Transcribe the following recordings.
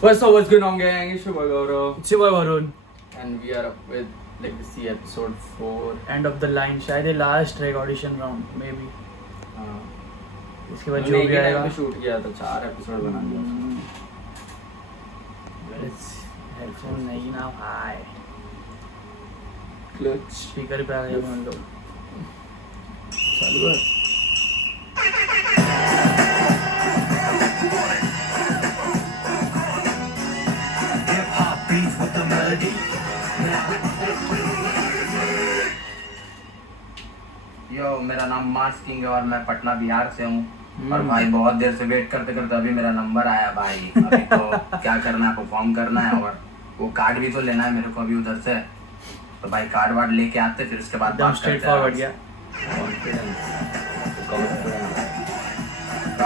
What's going on, gang? It's your boy Gaurav, It's your boy Varun. and we are up with Legacy episode 4. End of the line शायद ये last track audition round may be हाँ, इसके बाद हमने जो एक भी ही आएगा टाइम पे शूट किया था, 4 एपिसोड बना दिया। हेडफोन नहीं ना भाई, क्लच स्पीकर पे आ गया हम लोग। चालू है। यो, मेरा नाम मार्स किंग है और मैं पटना बिहार से हूँ। और भाई बहुत देर से वेट करते करते अभी मेरा नंबर आया भाई। अभी तो क्या करना है, परफॉर्म करना है और वो कार्ड भी तो लेना है मेरे को अभी उधर से। तो भाई कार्ड वार्ड लेके आते फिर उसके बाद एकदम बात स्ट्रेट करते हैं। फॉरवर्ड गया।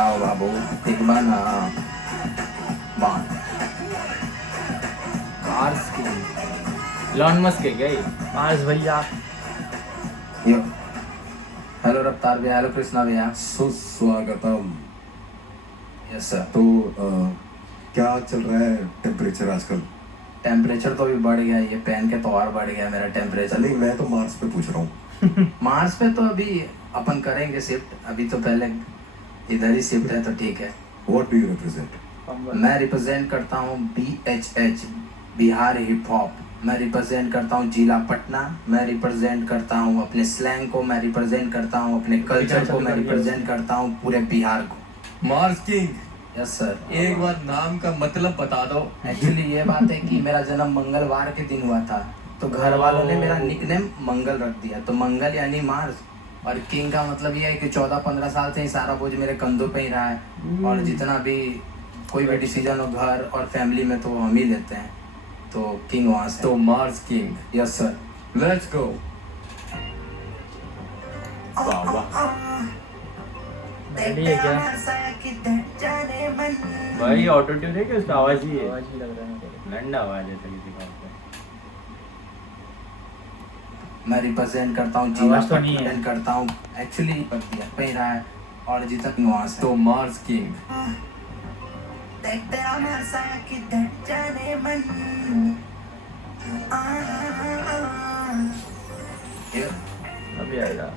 आओ बाबू, एक बार ना बात। कार्स की लॉन मस्क है क्या ये? आज भैया यो, हेलो रफ्तार भैया, हेलो कृष्णा भैया। सुस्वागतम। Yes sir. तो क्या चल रहा है टेम्परेचर आजकल? टेम्परेचर तो अभी बढ़ गया, ये पहन के तो और बढ़ गया मेरा टेम्परेचर। नहीं, मैं तो मार्स पे पूछ रहा हूँ। मार्स पे तो अभी अपन करेंगे शिफ्ट, अभी तो पहले इधर ही शिफ्ट है तो ठीक है। What do you represent? मैं रिप्रेजेंट करता हूँ BHH बिहार हिप हॉप। मैं रिप्रेजेंट करता हूँ जिला पटना। मैं रिप्रेजेंट करता हूँ अपने स्लैंग को। मैं रिप्रेजेंट करता हूँ अपने कल्चर को। मैं रिप्रेजेंट करता हूँ पूरे बिहार को। Mars king, yes sir. एक बार नाम का मतलब बता दो। एक्चुअली ये बात है कि मेरा जन्म मंगलवार के दिन हुआ था, तो घर वालों ने मेरा निकनेम मंगल रख दिया। तो मंगल यानी मार्स, और किंग का मतलब ये है कि 14-15 साल से ही सारा बोझ मेरे कंधों पे ही रहा है। और जितना भी कोई भी डिसीजन हो घर और फैमिली में तो हम ही लेते हैं। तो किंग वहाँ से। तो Mars king, yes sir. Let's go. वाह वाह रेडी है क्या? भाई, ऑटो ट्यून है कि उसका आवाज ही है? आवाज ही लग रहा है मेरे को। ब्लेंड आवाज है किसी का। मैं रिप्रेजेंट करता हूँ जिला आवाज तो नहीं है। रिप्रेजेंट करता हूँ एक्चुअली कर दिया पे ही रहा है। और जितना वहाँ से। तो मार्स किंग, ये अभी आएगा।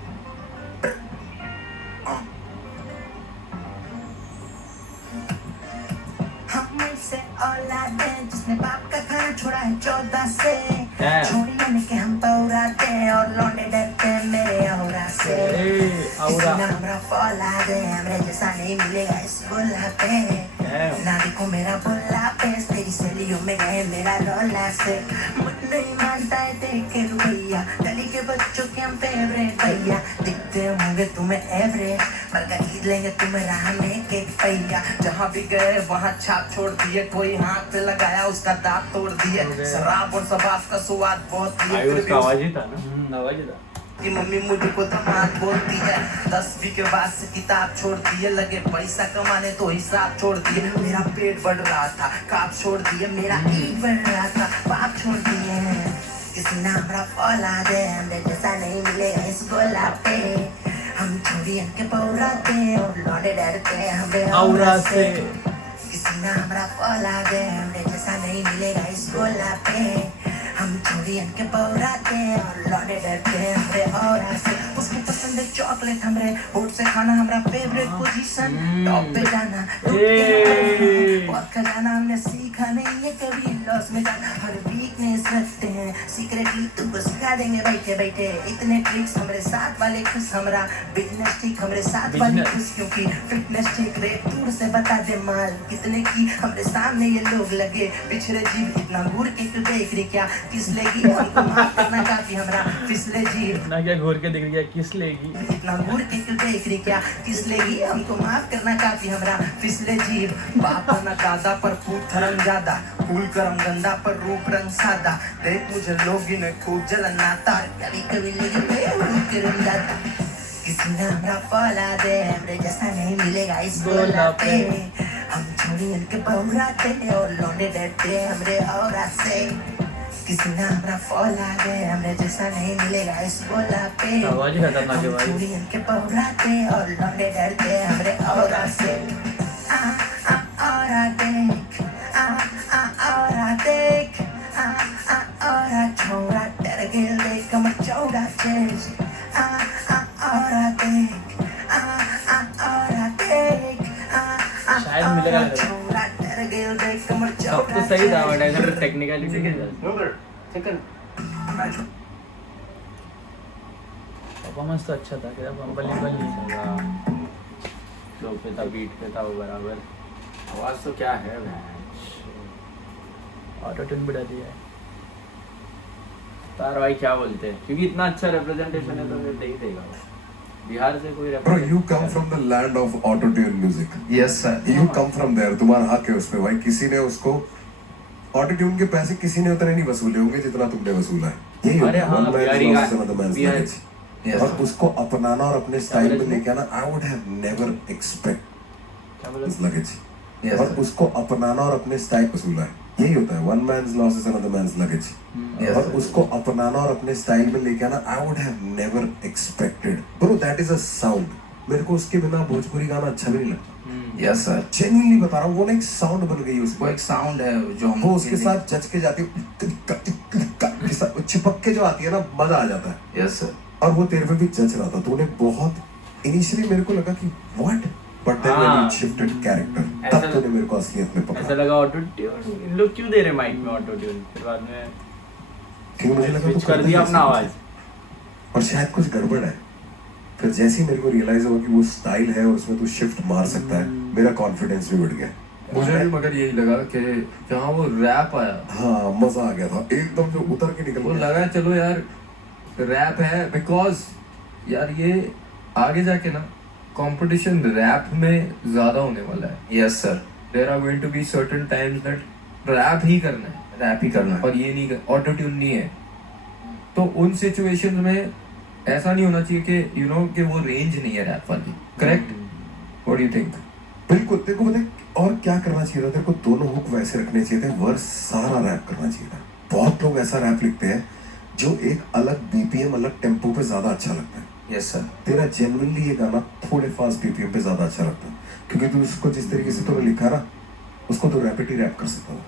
हमसे औलाद है जिसने बाप का खाना छोड़ा है 14 से। है। छोड़ी मैंने के हम पौराते हैं और लौंडे डरते हैं मेरे औरा से। औरा। इतना हमरा फौलाद है, हमरे जैसा नहीं मिलेगा इस बुल्ला पे। है। ना देखो मेरा बुल्ला पे, तेरी सहेलियों में गए मेरा रोला से। मुझ नहीं मानता है देख के रुपैया, गली के बच्चों के हम फेवरेट भैया। दिखते होंगे तुम्हें एवरेज, पर खरीद लेंगे तुम्हें राह में केक पैया। जहाँ भी गए वहाँ छाप छोड़ दिए, कोई हाथ पे लगाया उसका दांत तोड़ दिए। शराब और शबाब का स्वाद बहुत ही भाई, उसका आवाज ही था ना। आवाज ही था। कि मम्मी मुझको दामाद बोलती है। 10वीं के बाद से किताब छोड़ दिए, लगे पैसा कमाने तो हिसाब छोड़ दिए। मेरा पेट बढ़ रहा था, काप छोड़ दिए। मेरा ईट बढ़ रहा था, पाप छोड़ दिए। किसी ना हमरा औलाद है, हमरे जैसा नहीं मिलेगा इस गोला पे। हम छोड़ियन के पौराते और लौंडे डरते हमरे औरा से। किसी ना हमरा औलाद है, हमरे जैसा नहीं मिलेगा इस गोला पे। हम छोड़ियन के पौराते और लौंडे डरते हमरे औरा से। उसको पसंद है चॉकलेट, हमरे होठ से खाना हमारा फेवरेट पोजीशन। टॉप पे जाना, बहुत खजाना हमने सीखा नहीं है कभी लॉस में जाना। हर वीकनेस रखते हैं सीक्रेटली, तुमको सिखा देंगे बैठे बैठे। इतने ट्रिक्स हमरे साथ वाले खुश, हमारा बिजनेस ठीक हमरे साथ वाले खुश। क्योंकि फिटनेस ठीक रेट दूर से बता दे माल कितने की हमरे सामने ये लोग लगे। पिछले जीव इतना घूर के क्यों देख रही, क्या किस लेगी? हमको माफ करना काफी हमरा फिसले जीव। ना क्या घूर के दिख गया किस लेगी? इतना घूर के क्यों देख रही, क्या किस लेगी? हमको माफ करना काफी हमरा फिसले जीव। बाप ना दादा पर फूट धर्म ज्यादा, फूल करम गंदा पर रूप रंग सादा। देख मुझे लोग ने खूब जलन आता, कभी कभी लगी रूप के रंग जाता। किसी ना हमरा फौला दे, हमरे जैसा नहीं मिलेगा इस गोला पे। हम छोड़ी इनके बहुराते और लौंडे डरते हमरे औरा से। किसी ना हमरा फौला दे, हमरे जैसा नहीं मिलेगा इस गोला पे। आवाज ही खतरनाक है भाई। चूड़ी इनके पौराते और लौंडे डरते हमरे औरा से। औरा देख, मेरे गिल देख कमर सब तो सही था बट अगर टेक्निकलिटी के परफॉर्मेंस तो अच्छा था, क्या कंपलेबल नहीं था। फ्लो पे था, बीट पे था वो बराबर। आवाज तो क्या है मैच। ऑटो ट्यून भी डाली है। तार भाई क्या बोलते हैं, क्योंकि इतना अच्छा रिप्रेजेंटेशन है तो फिर दे ही देगा वो। बिहार से कोई Bro, you come from the land of auto-tune music. Yes sir You come from there. तुम्हारा हक है उसमें भाई। किसी ने उसको ऑटो-ट्यून के पैसे किसी ने उतने नहीं वसूले होंगे जितना तुमने वसूला है। यही अरे होता है, हाँ, one man's बिहारी loss का- is another man's Bihar- luggage. Yes, और sir. उसको अपनाना और अपने स्टाइल में बोला लेके आना, I would have never expect क्या बोला? this luggage. यस और उसको अपनाना और अपने स्टाइल वसूला है। यही होता है, one man's loss is another man's luggage. Yes, और sir. उसको अपनाना और अपने स्टाइल में लेके आना, I would have never expected. Bro, that is a sound. मेरे को उसके बिना भोजपुरी गाना अच्छा भी नहीं लगता। यस सर जेन्युइनली बता रहा हूँ, वो ना एक साउंड बन गई है वो उसमें। एक साउंड है जो हम वो उसके साथ जज के जाती है, चिपक के जो आती है ना, मजा आ जाता है। यस सर और वो तेरे पे भी जज रहा था, तूने बहुत इनिशियली मेरे को लगा कि what, but then when you shifted character, तब ऐसा- तूने मेरे को असलियत में ऐसा पकड़ा। लगा ऑटो ट्यून, इन लोग क्यों दे रहे माइक में ऑटो ट्यून। फिर बाद में क्योंकि मुझे लगा स्विच तू कर करता दिया ही अपना ऐसे आवाज। कुछ। और शायद कुछ गड़बड़ है। फिर जैसे ही मेरे को रियलाइज हुआ कि वो स्टाइल है और उसमें तू शिफ्ट मार सकता है, मेरा कॉन्फिडेंस भी बढ़ गया। मुझे भी मगर यही लगा कि जहाँ वो रैप आया हाँ, मजा आ गया था एकदम, जो उतर के निकल वो गया। लगा चलो यार रैप है, बिकॉज यार ये आगे जाके ना कंपटीशन रैप में ज्यादा होने वाला है। Yes sir there are going to be certain times that rap ही करना है रैप ही करना है और ये नहीं ऑटो ट्यून नहीं है। तो उन सिचुएशंस में ऐसा नहीं होना चाहिए कि यू नो कि वो रेंज नहीं है रैप वाली। Correct, what do you think? बिल्कुल, तेरे को पता है और क्या करना चाहिए था? तेरे को दोनों हुक वैसे रखने चाहिए थे, वर्स सारा रैप करना चाहिए था। बहुत लोग ऐसा रैप लिखते हैं जो एक अलग बीपीएम, अलग टेम्पो पे ज्यादा अच्छा लगता है। यस सर तेरा जेन्युइनली ये गाना थोड़े फास्ट बीपीएम पे ज्यादा अच्छा लगता है, क्योंकि तू उसको जिस तरीके से तूने लिखा ना, उसको तो रैपिड ही रैप कर सकता था।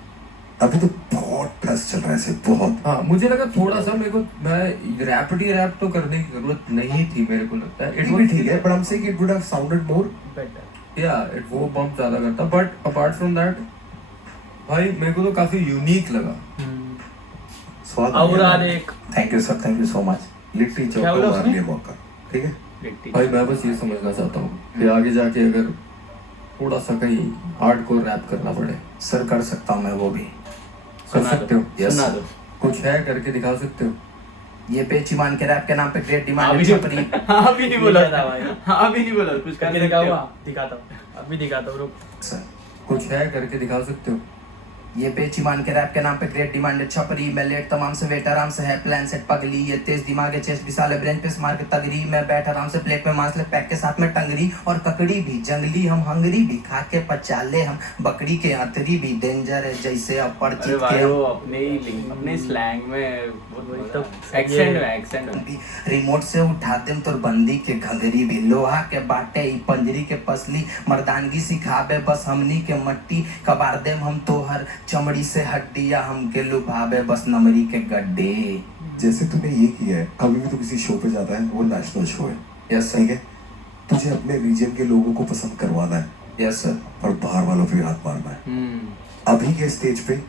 अभी तो बहुत टेस्ट चल रहा है ऐसे, बहुत। हाँ, मुझे लगा थोड़ा सा मेरे को मैं रैपिडी रैप तो करने की जरूरत नहीं थी, मेरे को लगता है इट भी ठीक है, but I am saying it would have sounded more better. या इट वो बम्प ज्यादा करता। बट अपार्ट फ्रॉम दैट भाई मेरे को तो काफी यूनिक लगा। स्वाद आ और गया। आज एक thank you sir, thank you so much. Litti क्या चौका बोला मार उसने? लिया मौका, ठीक है। लिट्टी। भाई मैं बस ये समझना चाहता हूँ कि आगे जाके अगर थोड़ा सा कहीं हार्डकोर रैप करना पड़े, सर कर सकता हूँ मैं वो भी। कर सुना सकते हो? दो, Yes, सुना sir. दो। कुछ है करके दिखा सकते हो? ये बेचीमान के रैप के नाम पे ग्रेट डिमांड अभी है नहीं छपरी। हाँ भी नहीं बोला था भाई। हाँ भी नहीं बोला कुछ करके करके दिखाऊंगा, दिखाता हूँ अभी दिखाता हूँ, रुक। सर कुछ है करके दिखा सकते हो? ये बेचीमान के रैप के नाम पे ग्रेट डिमांड है छपरी। मैं लेट तमाम से वेट आराम से है प्लान सेट पगली। ये तेज दिमाग है चेस्ट विशाल है ब्रेन पे स्मार्ट तगड़ी। मैं बैठ आराम से प्लेट में मांस ले पैक के साथ में टंगरी और ककड़ी भी जंगली। हम हंगरी भी खा के पचाले हम बकरी के अंतरी भी डेंजर है जैसे अरे अपरिचित भाई के वो अपने ही अपने स्लैंग में वही तो एक्सेंट में भी रिमोट से उठा देम तोर बंदी के घंगरी भी। लोहा के बाटे ई पंजरी के पसली मर्दानगी सिखाबे बस हमनी के मट्टी। कबार देम हम तोहर चमड़ी से हड्डिया हमके लुभावे बस नमरी के गड्ढे। जैसे तूने ये किया है, कभी भी तू किसी शो पे जाता है, वो नेशनल शो है, यस ठीक सर, है। तुझे अपने रीजन के लोगों को पसंद करवाना है यस सर, और बाहर वालों पे हाथ मारना है। अभी के स्टेज पे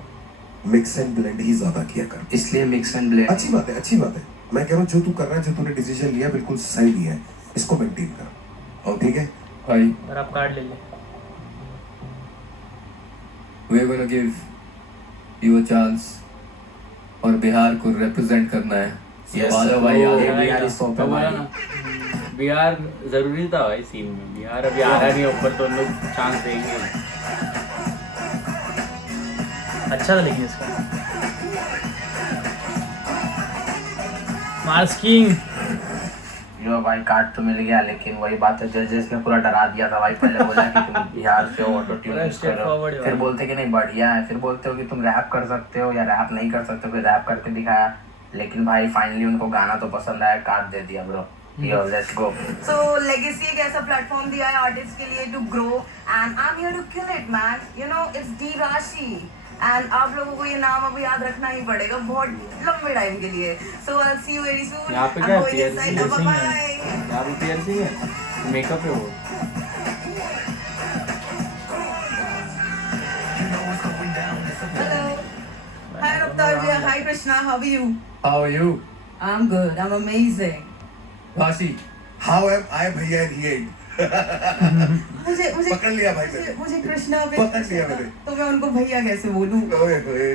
मिक्स एंड ब्लेंड ही ज्यादा किया कर। इसलिए मिक्स एंड ब्लेंड। अच्छी बात है, अच्छी बात है। मैं कह रहा हूँ जो तू कर रहा है, जो तूने डिसीजन लिया बिल्कुल सही लिया है, इसको मेंटेन कर, और ठीक है। भाई और आप कार्ड ले ले। We are gonna give you a chance और बिहार को रिप्रेजेंट करना है। Yes, आ जाओ sir. भाई, आ Oh, जाओ। बिहारी सौ पे बोला भाई। ना बिहार जरूरी था भाई सीन में। बिहार अभी आ रहा नहीं ऊपर तो उन लोग चांस देंगे। अच्छा था लेकिन इसका मास्किंग यो भाई कार्ड तो मिल गया, लेकिन वही बात है जजेस ने पूरा डरा दिया था भाई। पहले बोला कि तुम बिहार से हो, ऑटो ट्यून पूरा यूज straight करो, forward है फिर भाई। बोलते कि नहीं बढ़िया है, फिर बोलते हो कि तुम रैप कर सकते हो या रैप नहीं कर सकते, फिर रैप करके दिखाया। लेकिन भाई फाइनली उनको गाना तो पसंद आया, कार्ड दे दिया bro. Yo let's go. So Legacy एक ऐसा प्लेटफॉर्म दिया है आर्टिस्ट के लिए to grow and I am here to kill it man. You know it's the राशि एंड आप लोगों को ये नाम अब याद रखना ही पड़ेगा बहुत लंबे टाइम के लिए। So I will see you very soon. यहाँ पे क्या piercing है? यहाँ पे piercing है, मेकअप है वो। Avtar bhaiya, hi Krishna, how are you? How are you? I'm good, I'm amazing. Rashi, How am I भैया in the end? मुझे मुझे पकड़ लिया भाई मैंने। मुझे कृष्णा पे पकड़ लिया मैंने। तो मैं उनको भैया कैसे बोलूं? ओए होए।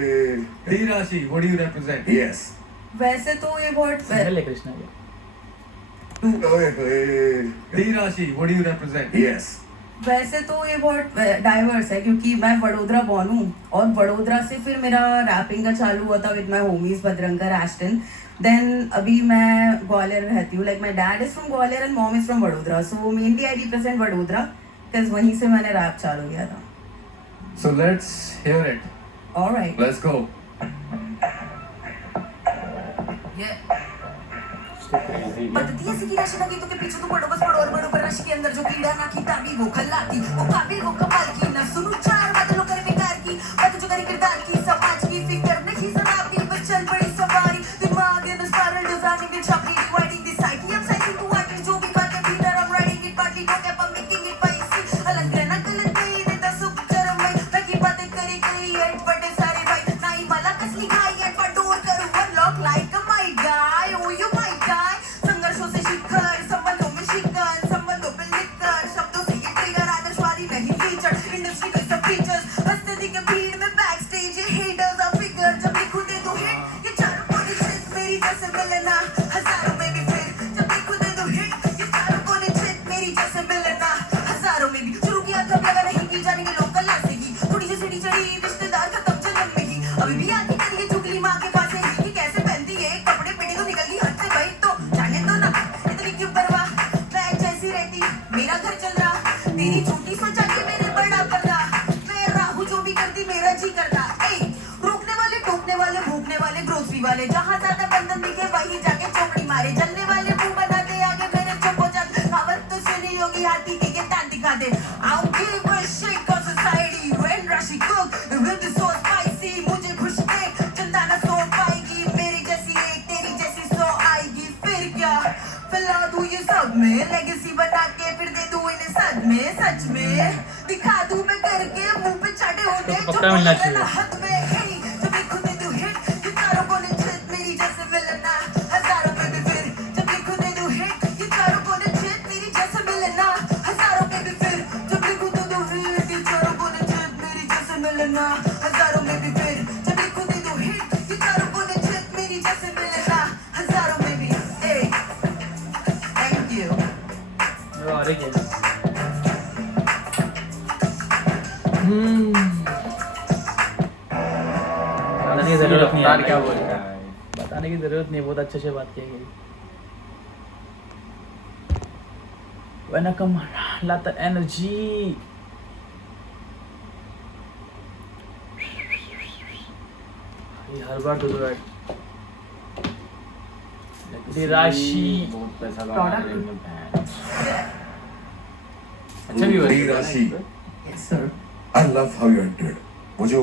D Rashi, what do you represent? Yes. वैसे तो ये बहुत सिंगल है कृष्णा के। ओए होए। D Rashi, what do you represent? Yes. वैसे तो ये बहुत डाइवर्स है क्योंकि मैं वडोदरा बॉर्न हूँ और वडोदरा से फिर मेरा रैपिंग का चालू हुआ था विद माय होमीज बजरंकर एस्टन देन अभी मैं ग्वालियर रहती हूँ like my dad is from Gwalior and mom is from Vadodara so mainly I represent Vadodara because वहीं से मैंने रैप चालू किया था So let's hear it. Alright Let's go. पद्धति ऐसी की राशि लगी तो के पीछे तू पड़ो बस पड़ो और बड़ो पर राशि के अंदर जो कीड़ा ना की ताबी वो खल्लाती वो काबिल वो कमाल की ना सुनू चार बादलों करे बेकार की बात जो करे किरदार की समाज की फिक्र नहीं सनाती बस चल पड़ी सवारी दिमाग इन स्पाइरल डिजाइनिंग इन छपरी dividing this psyche I am psyching to artist जो भी बातें भीतर I am writing it partly no cap I am making it spicy अलग रहना गलत नहीं देता सुख कर्म मैं की बातें करी करी एट बड़े सारे भाई नहीं मला कसली खाई एट पर डोर करूं unlock like a my guy oh you my guy संघर्षों से शिखर संबंधों में शिकन संबंधों पे लिखकर शब्दों से ये ट्रिगर आदर्शवादी नहीं फीचर इंडस्ट्री के सब फीचर्स हस्ती के भीड़ में बैक स्टेज ये हेटर्स आ फिगर जब लिखूं दे दो हिट ये चारों पोजीशन मेरी जैसे मिलना हजारों में भी फिर जब लिखूं दे दो हिट ये चारों पोजीशन मेरी जैसे मिलना हजारों में भी शुरू किया तब लगा नहीं की जाने के लोग कला से ही थोड़ी सी सीढ़ी चढ़ी रिश्तेदार खत्म जन्म में ही अभी भी आती कर ये चुगली माँ के पास है कि कैसे पहनती है कपड़े पेटी तो निकल गई हद से भाई तो जाने दो ना इतनी क्यों परवाह मैं जैसी रहती मेरा घर चल रहा तेरी छोटी सोचा के मेरे बड़ा पर्दा मैं राहु जो भी करती मेरा जी करता ए रोकने वाले टोकने वाले भूखने वाले ग्रोसरी वाले जहाँ ज्यादा बंधन दिखे वही जाके चौकड़ी मारे जलने वाले मुंह बनाते आगे मेरे चुप हो जाते कहावत तो सुनी होगी हाथी के तान दिखा दे I'll give a shit cause society when Rashi cook with the so spicy मुझे खुश देख चंदा ना सो पाएगी मेरी जैसी एक तेरी जैसी सो आएगी फिर क्या फैला दूं ये सब में लेगेसी बना के फिर दे दूं इन्हें सद में सच में दिखा दूं मैं करके मुंह पे चाटे होते तो पक्का मिलना चाहिए। हाथ में hey, जब लिखूं दे दूं हिट ये चारों को निश्चित मेरी जैसे मिलना हजारों में भी फिर जब लिखूं दे दूं हिट ये चारों को निश्चित मेरी जैसे मिलना हजारों में भी फिर जब लिखूं दे दूं हिट ये चारों को निश्चित मेरी जैसे मिलना हजारों में भी फिर जब लिखूं दे दूं हिट ये चारों को निश्चित मेरी जैसे मिलना हजारों में भी hey, thank you वो और एक है। बताने की जरूरत नहीं रफ्तार है क्या बोलता है बताने की जरूरत नहीं बहुत अच्छे से बात की गई When I come lot of energy ये हर बार तो है Legacy राशि बहुत पैसा कमा रहे हैं बहन। अच्छा भी D Rashi. yes sir I love how you entered. वो जो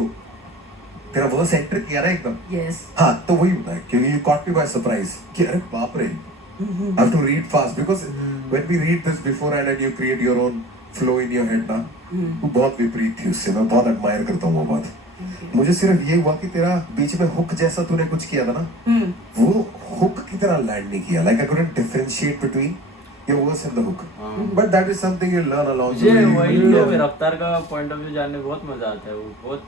तेरा वर्स एंटर किया ना एकदम yes हाँ तो वही होता है क्योंकि you caught me by surprise कि अरे बाप रे I have to read fast because when we read this beforehand and you create your own flow in your head ना वो बहुत विपरीत थी उससे मैं बहुत admire करता हूँ वो बात मुझे सिर्फ ये हुआ कि तेरा बीच में हुक जैसा तूने कुछ किया था ना वो हुक की तरह लैंड नहीं किया like I couldn't differentiate between your verse and the hook but that is something you learn along the मुझे way. वही You तो learn. रफ्तार का पॉइंट ऑफ व्यू जानने में बहुत मजा आता है वो बहुत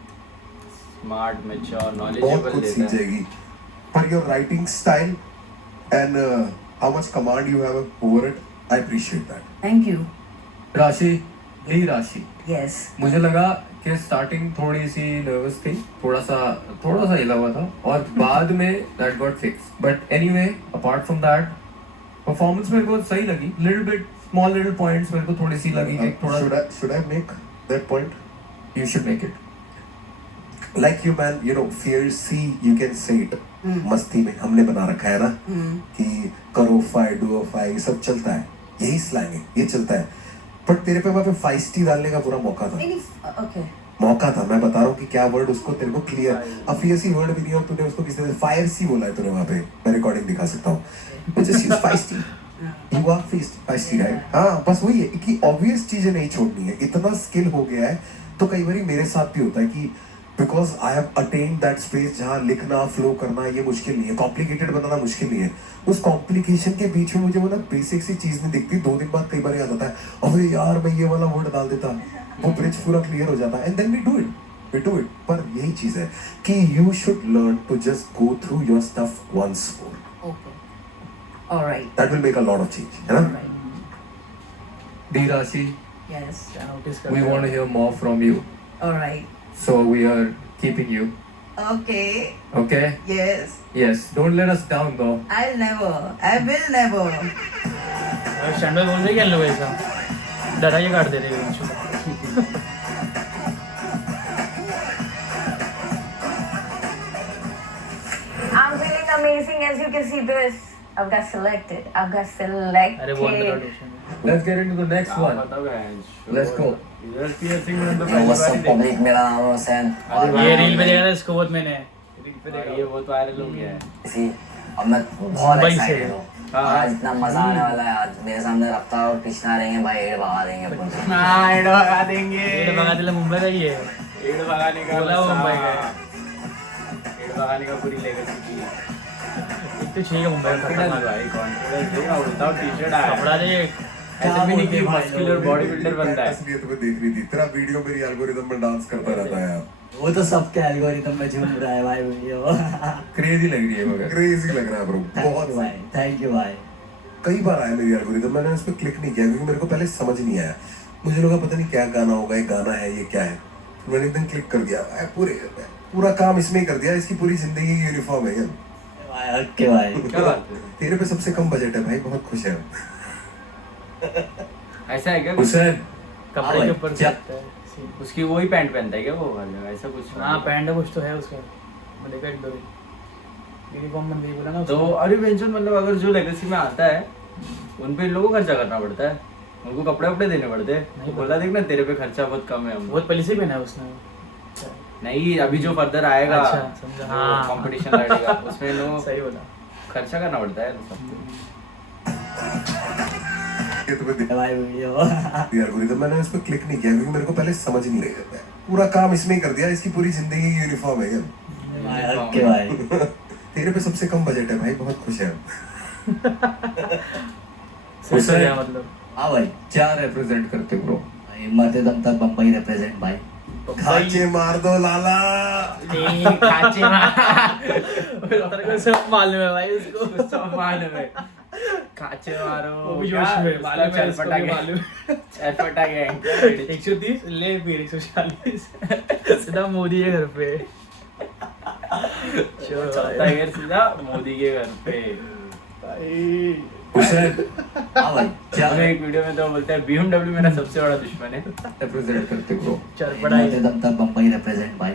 स्मार्ट मैच्योर बहुत नॉलेजेबल कुछ देता है सीखेगी पर your writing style and how much command you have over it I appreciate that thank you राशि, D Rashi. yes मुझे लगा कि स्टार्टिंग थोड़ी सी नर्वस थी थोड़ा सा हिला हुआ था और बाद में that got fix but anyway apart from that performance मेरे को सही लगी little bit small little points मेरे को थोड़ी सी लगी कि थोड़ा should I make that point you should make it like you man you know fiercely you can say it मस्ती में हमने बना रखा है ना कि करो फाइट डू फाइट सब चलता है यही स्लैंग है ये चलता है पर तेरे पे वहाँ पे फाइस्टी डालने का पूरा मौका था नहीं okay मौका था मैं बता रहा हूँ कि क्या वर्ड उसको तेरे को क्लियर अब फियर्सी वर्ड भी नहीं और तूने उसको किसी ने फायर सी बोला है तूने वहाँ पे मैं रिकॉर्डिंग दिखा सकता हूँ just use feisty you are feisty right हाँ बस वही है कि ऑब्वियस चीजें नहीं छोड़नी है इतना स्किल हो गया है तो कई बार मेरे साथ भी होता है कि because I have attend that space जहाँ लिखना फ्लो करना ये मुश्किल नहीं है, कॉम्प्लिकेटेड बनाना मुश्किल नहीं है। उस कॉम्प्लिकेशन के बीच में मुझे वो ना बेसिक सी चीज नहीं दिखती, 2 दिन बाद कई बार याद आता है अबे यार मैं ये वाला वर्ड डाल देता, वो ब्रिज पूरा क्लियर हो जाता है, and then we do it. पर यही चीज है कि you should learn to just go through your stuff once more, Okay. All right. That will make a lot of change, है ना? D Rashi, Yes. क्या notice we करते want to हैं? hear more from you, All right. so we are keeping you. Okay. Okay? Yes. Yes. Don't let us down though. I'll never. I will never. और stand by बोल रहे क्या लोग ऐसा डरा ये काट दे रहे हैं इसको। I'm feeling amazing as you can see this. I've got selected. अरे वो under audition Let's get into the next हाँ, one. बताओ guys. Let's go. इधर piercing में तो Yo, पहली what's बार up, ही देखा। public? मेरा नाम है हुसैन और ये रील पे देखा था इसको बहुत मैंने रील पे हाँ, देखा ये बहुत वायरल हो गया है। इसी अब मैं बहुत मुंबई से एक्साइटेड हूँ। हाँ। आज इतना मजा आने वाला है। आज मेरे सामने रफ्तार और कृष्णा रहेंगे भाई, एड भगा देंगे अपन। हाँ, एड भगा देंगे। ये भगा दिला मुंबई का ही है। एड भगाने का बोला वो बस, मुंबई का हाँ। एड भगाने का पूरी लेगेसी की। एक तो चाहिए मुंबई का कॉन्फिडेंस खतरनाक भाई, कॉन्फिडेंस देखा विदाउट टी-शर्ट आया। कपड़ा देख ऐसे भी नहीं कि मस्कुलर बॉडी बिल्डर बनता है। असलियत में देख रही थी तेरा वीडियो मेरी एल्गोरिदम में डांस करता रहता है यार, वो तो सबके एल्गोरिथम में झूम रहा है भाई वीडियो। Crazy लग रही है मगर. क्रेजी लग रहा है ब्रो, बहुत। थैंक यू भाई। कई बार आया मेरी एल्गोरिदम, मैंने उस पर क्लिक नहीं किया क्योंकि मेरे को पहले समझ नहीं आया। मुझे लगा पता नहीं क्या गाना होगा, ये गाना है ये क्या है, फिर मैंने एकदम क्लिक कर दिया, पूरा काम इसमें ही कर दिया, इसकी पूरी जिंदगी की यूनिफॉर्म है यार। ओके भाई। क्या बात है? तेरे पे सबसे कम बजट है भाई, बहुत खुश है। ऐसा है क्या? हुसैन, कपड़े के ऊपर क्या- सकता है सीन। उसकी वही पैंट पहनता है क्या वो वाला? ऐसा कुछ? हाँ पैंट है कुछ तो है उसका, मैं देखा एक दो यूनिफॉर्म बन गई बोला ना तो अरे वेंचर मतलब अगर जो लेगेसी में आता है उन पे इन लोगों को खर्चा करना पड़ता है, उनको कपड़े वपड़े देने पड़ते हैं। नहीं तो बोला देख ना तेरे पे खर्चा बहुत कम है। हम बहुत पहले से पहना है उसने। नहीं, अभी जो फर्दर आएगा अच्छा, समझा। हाँ। कंपटीशन लड़ेगा उसमें लोग सही बोला। खर्चा करना पड़ता है तो सबको। ये तुम्हें दिख भाई वीडियो। एल्गोरिदम, मैंने उस पर क्लिक नहीं किया क्योंकि मेरे को पहले समझ नहीं आया, पूरा काम इसमें ही कर दिया, इसकी पूरी जिंदगी की यूनिफॉर्म है यार। ओके भाई। तेरे पे सबसे कम बजट है भाई, बहुत खुश है। सही हुसैन। गया मतलब। हाँ भाई, क्या represent करते ब्रो? भाई मरते दम तक बम्बई रिप्रेजेंट भाई। खाचे मार दो लाला। खाचे तेरे को सब मालूम है भाई उसको। सब मालूम है। खाचे मारो वो भी क्या? जोश में उसका मालूम है, इसको चरपटा भी गैंग। मालूम। चरपटा गैंग। 130 ले फिर 140 सीधा मोदी के घर पे। चौथा ईयर सीधा मोदी के घर पे। हुसैन, हाँ भाई, क्या हमें एक वीडियो में तो बोलता है BMW मेरा सबसे बड़ा दुश्मन है। represent करते ब्रो? चरपड़ा मरते दम तक बम्बई रिप्रेजेंट भाई।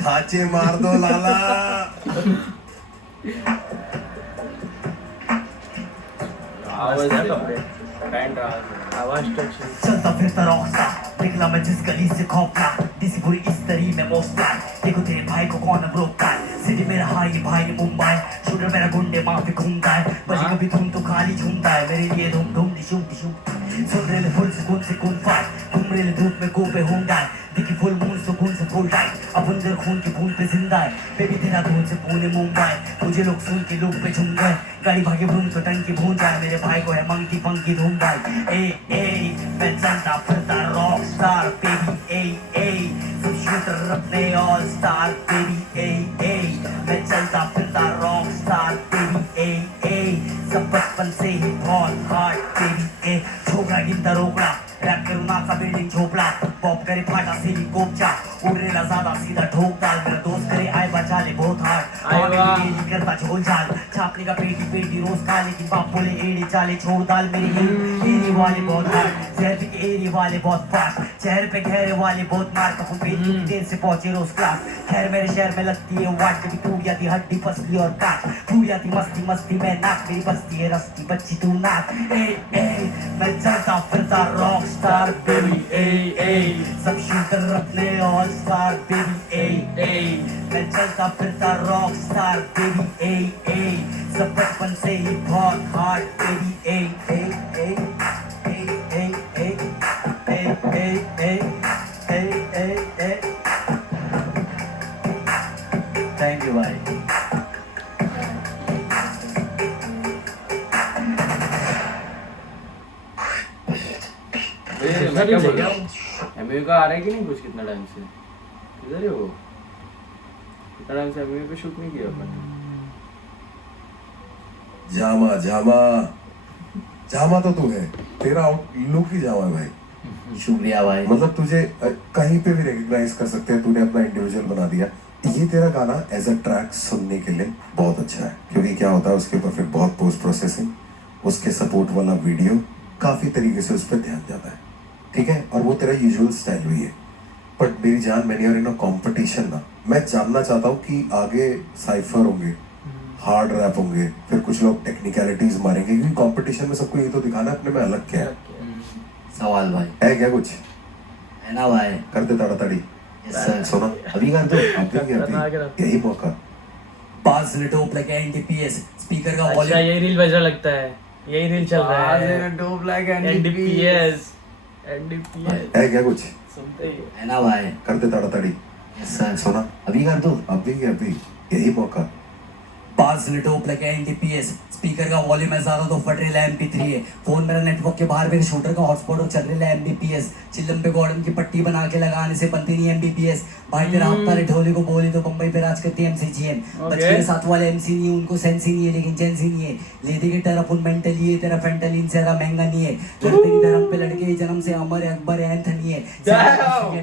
खाचे मार दो लाला। आवाज क्या है कपड़े? पैंट आवाज। आवाज तो अच्छी। चलता फिरता रॉकस्टार, निकला मैं जिस गली से खौफना, दिसी पूरी इस तरी में मोस्ट प्लान, देखो तेरे भाई को कौन रोकता है, सिटी मेरा हाई भाई मुंबई, शूटर मेरा गुंडे माफी घूमता है, बजी कभी धूम तो खाली झूमता है, मेरे लिए धूम धूम डिशूम डिशूम, सुन रहे फुल सुकून फाइट, घूम रहे धूप में को पे होंडा है, दिखी फुल मून सुकून से फुल टाइट, अपन जर खून के फूल पे जिंदा है, बेबी तेरा धून से पुणे मुंबई, मुझे लोग सुन के लोग पे झूम गए, गाड़ी भागे भूम तो टंकी भून जाए, मेरे भाई को है मंकी पंकी धूम भाई, ए मैं चलता फिरता रॉक स्टार बेबी, ए सब शूटर अपने ऑल स्टार बेबी, ए मैं चलता फिरता रॉक स्टार बेबी, ए सब बचपन से ही बहुत हार्ड बेबी, छोकरा गिनता रोकड़ा, रैप करू नाचा बिल्डिंग झोपड़ा, पॉप करे फाटा से ही कोपचा, उड़ेला ज्यादा सीधा ठोक डाल, मेरा दोस्त करे आए बचा ले बहुत हार्ड, आए वाह। मेरी करता झोल झाल, छापने का पेटी पेटी रोज काले की बाप बोले एड़े चाले छोड़ डाल, मेरी एरी वाले बहुत हार्ड, जहर पे के एरी वाले बहुत फास्ट, चेहरे पे घेरे वाले बहुत मार, कपूर पेट की देर से पहुंचे रोज क्लास, खैर मेरे शहर में लगती है वाट, कभी टूट जाती हड्डी पसली और काट, टूट जाती मस्ती मस्ती में नाक, मेरी बस्ती है रस्ती बच्ची तू नाक, ए मैं चलता फिरता रॉक स्टार बेबी, ए सब शूटर अपने ऑल स्टार बेबी, ए मैं चलता फिरता रॉक स्टार बेबी, ए सब बचपन से ही बहुत hard baby, A thank you भाई। मैं क्या बोल रहा हूँ एमयू का आ रहा है कि नहीं कुछ कितना टाइम से किधर है वो कितना टाइम से एमयू पे शूट नहीं किया अपन जामा जामा जामा तो तू है, तेरा आउटलुक ही जामा है भाई। शुक्रिया भाई। मतलब तुझे कहीं पे भी रिकग्नाइज कर सकते हैं, तूने अपना इंडिविजुअल बना दिया। ये तेरा गाना एज अ ट्रैक सुनने के लिए बहुत अच्छा है, क्योंकि क्या होता है उसके ऊपर फिर बहुत पोस्ट प्रोसेसिंग, उसके सपोर्ट वाला वीडियो, काफी तरीके से उस पर ध्यान जाता है, ठीक है। और वो तेरा यूजुअल स्टाइल भी है। बट मेरी जान, मैंने और इन कॉम्पिटिशन ना, मैं जानना चाहता हूँ कि आगे साइफर होंगे, हार्ड रैप होंगे, फिर कुछ लोग टेक्निकलिटीज मारेंगे, क्योंकि कंपटीशन में सबको ये तो दिखाना है अपने में अलग क्या है। सवाल भाई है क्या कुछ? है ना भाई। कर दे ताड़ाताड़ी। Yes sir. सुनो अभी कर दो, अभी यही मौका। 5 मिनट लगे एनडीपीएस स्पीकर का अच्छा वॉल्यूम। यही रील बज रहा लगता है, यही रील चल रहा है। डोप लाइक एनडीपीएस है क्या कुछ? सुनते ही है ना भाई। कर दे ताड़ाताड़ी। Yes sir. सुना अभी कर दो, अभी यही मौका। 5 मिनट लगे एनडीपीएस स्पीकर का वॉल्यूम है ज्यादा तो फट रहा है MP3 है। फोन मेरा नेटवर्क के बाहर मेरे शूटर का हॉटस्पॉट और चल रहा है MBPS। चिल्लम पे गॉर्डन की पट्टी बना के लगाने से बनती नहीं MBPS। भाई तेरा हफ्ता रे ढोले को बोली तो बम्बई पे राज करती है MCGM। बच्चे के साथ वाले MC नहीं है, उनको सेंस ही नहीं है, लेकिन जेंस ही नहीं है। लेते की तरफ उन मेंटली है, तेरा फेंटलिन से ज्यादा महंगा नहीं है। लड़के की धर्म पे लड़के जन्म से अमर है, अकबर है, एंथनी है।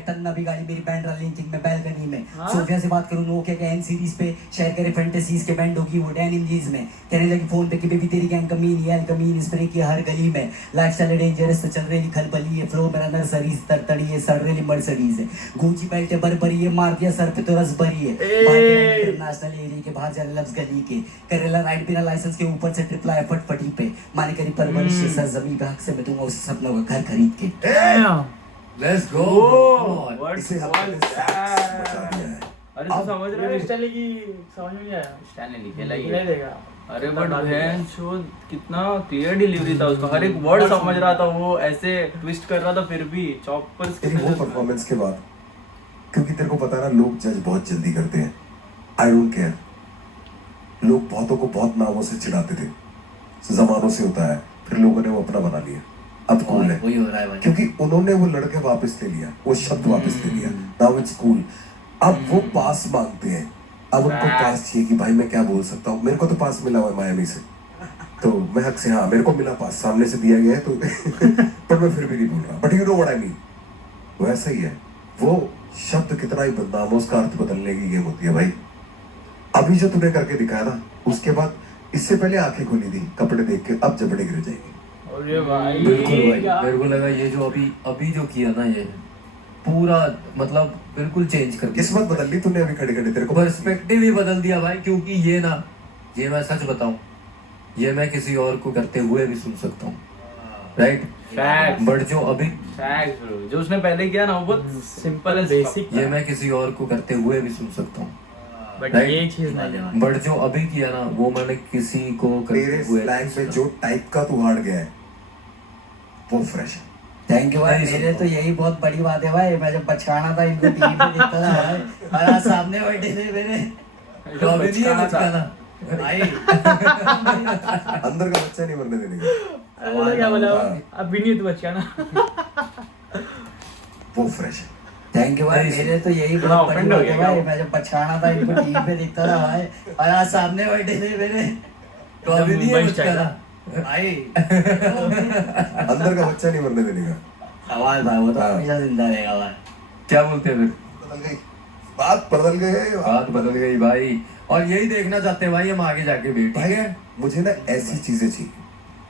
टन्ना भी गाड़ी मेरी बैंड लिंकिंग में बैल्कनी में। सोफिया से बात करूं नोकिया के N सीरीज पे, शेयर करे फैंटेसीज के बैंड होगी वो डेनिम जीन्स में। कहने लगी फोन पे कि बेबी तेरी गैंग कमीन है, कमीन स्प्रे की हर गली में। लाइफस्टाइल डेंजरस तो चल रही खलबली है, फ्लो मेरा नर्सरी तरतड़ी है, सड़ रही मर्सिडीज है। गूंजी बेल्ट बरबरी है, मार दिया सर पे तो रस भरी है। इंटरनेशनल एरिया के बाहर जरा लफ्ज गली के करेला राइड बिना लाइसेंस के ऊपर से ट्रिपल आया फटफटी पे। माने करी परवरिश सर जमीन पे हक से मैं दूंगा उस सपनों का घर खरीद के। Let's go. इसे हमने बचा दिया है। अरे तू समझ रहा है स्टैनली की समझ में नहीं आया। स्टैनली खेला नहीं ये देगा। अरे बट बहन शो कितना क्लियर डिलीवरी था उसका, हर एक वर्ड समझ रहा था वो, ऐसे ट्विस्ट कर रहा था फिर भी चॉपर्स तेरी वो परफॉर्मेंस के बाद, क्योंकि तेरे को पता है ना लोग जज बहुत जल्दी करते हैं। I don't care. लोग बहुतों को बहुत नामों से चिढ़ाते थे, जमानों से होता है, फिर लोगों ने वो अपना बना लिया। अब कूल है वही हो रहा है भाई। क्योंकि उन्होंने वो लड़के वापस ले लिया, वो शब्द वापस ले लिया। Now it's cool. अब वो पास मांगते हैं, अब उनको पास चाहिए कि भाई मैं क्या बोल सकता हूँ। मेरे को तो पास मिला हुआ है मायामी से, तो मैं हक से, हाँ मेरे को मिला पास, सामने से दिया गया है तो पर मैं फिर भी नहीं बोल रहा। But you know what I mean. वैसा ही है वो शब्द, कितना ही बदनाम हो, उसका अर्थ बदलने की गेम होती है भाई। अभी जो तूने करके दिखाया ना, उसके बाद इससे पहले आंखें खोली थी कपड़े देख के, अब जबड़े गिर जाएंगे। अरे भाई बिल्कुल भाई, मेरे को लगा ये जो अभी जो किया ना, ये पूरा मतलब बिल्कुल चेंज कर दिया। किस्मत बदल ली तूने अभी खड़े खड़े, तेरे को पर्सपेक्टिव ही बदल दिया भाई। क्योंकि ये ना, ये मैं सच बताऊं, ये मैं किसी और को करते हुए भी सुन सकता हूँ, राइट। फैक्ट बट जो अभी फैक्ट जो उसने पहले किया ना वो बहुत सिंपल एंड बेसिक, ये मैं किसी और को करते हुए भी सुन सकता हूँ, बट Right. ये चीज नहीं। बट जो अभी किया ना वो मैंने किसी को करते तेरे हुए स्लैंग में जो टाइप का तू हार्ड गया है वो फ्रेश है। थैंक यू भाई। नहीं मेरे तो यही बहुत बड़ी बात है भाई। मैं जब बचकाना था इनको टीवी पे देखता था भाई, और आज सामने बैठे थे मेरे। तो अभी नहीं है बचकाना भाई अंदर का बच्चा नहीं मरने देने का, अरे तो क्या बोला अब भी नहीं तू बच्चा ना। वो फ्रेश है। थैंक यू भाई। मेरे तो यही थोड़ा बहुत बड़ी offend हो बात गया है क्या भाई। वो? मैं जब बचकाना था इनको टीवी पे देखता था भाई, और आज सामने बैठे थे मेरे। तो अभी नहीं है मुंबई बचकाना भाई अंदर का बच्चा नहीं मरने देने का। सवाल भाई वो तो हाँ। हमेशा जिंदा रहेगा भाई। क्या बोलते हैं फिर? बदल गई बात, बदल गए बात बदल गई भाई। और यही देखना चाहते हैं भाई हम आगे जाके भी, ठीक भाई। है। मुझे ना ऐसी चीजें चाहिए,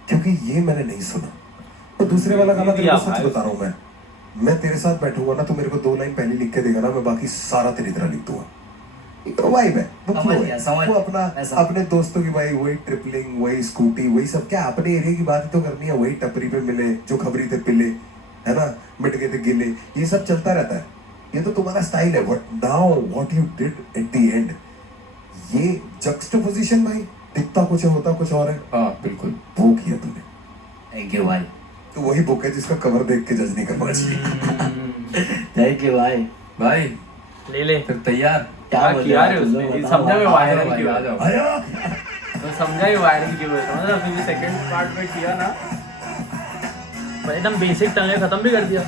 क्योंकि ये मैंने नहीं सुना। तो दूसरे वाला गाना तेरे को सच बता रहा हूँ मैं तेरे साथ बैठूंगा ना तो मेरे को 2 लाइन पहले लिख के देगा ना, मैं बाकी सारा तेरी तरह लिख दूंगा। वाइब है वो, समझ flow गया, है। समझ वो अपना ऐसा। अपने दोस्तों की भाई वही ट्रिपलिंग, वही स्कूटी, वही सब, क्या अपने एरिया की बात ही तो करनी है। वही टपरी पे मिले, जो खबरी थे पिले, है ना, मिट गए थे गिले, ये सब चलता रहता है। ये तो तुम्हारा स्टाइल है। But now what you did at the end, ये जक्सटापोजिशन भाई, दिखता कुछ है होता कुछ और है, हाँ बिल्कुल। वो किया तूने। थैंक यू भाई। तो वही बुक है जिसका कवर देख के जज नहीं करना चाहिए। थैंक यू भाई। भाई ले ले। फिर तैयार? क्या बोल किया रहे रे हो? उसने? तुम ये बताओ। समझा मैं आ वायरल जाओ क्यों भाई, आ है? जाओ। तो समझा ये वायरल क्यों है? समझा तुझे सेकंड पार्ट में किया ना, भाई एकदम बेसिक टंगे खत्म भी कर दिया।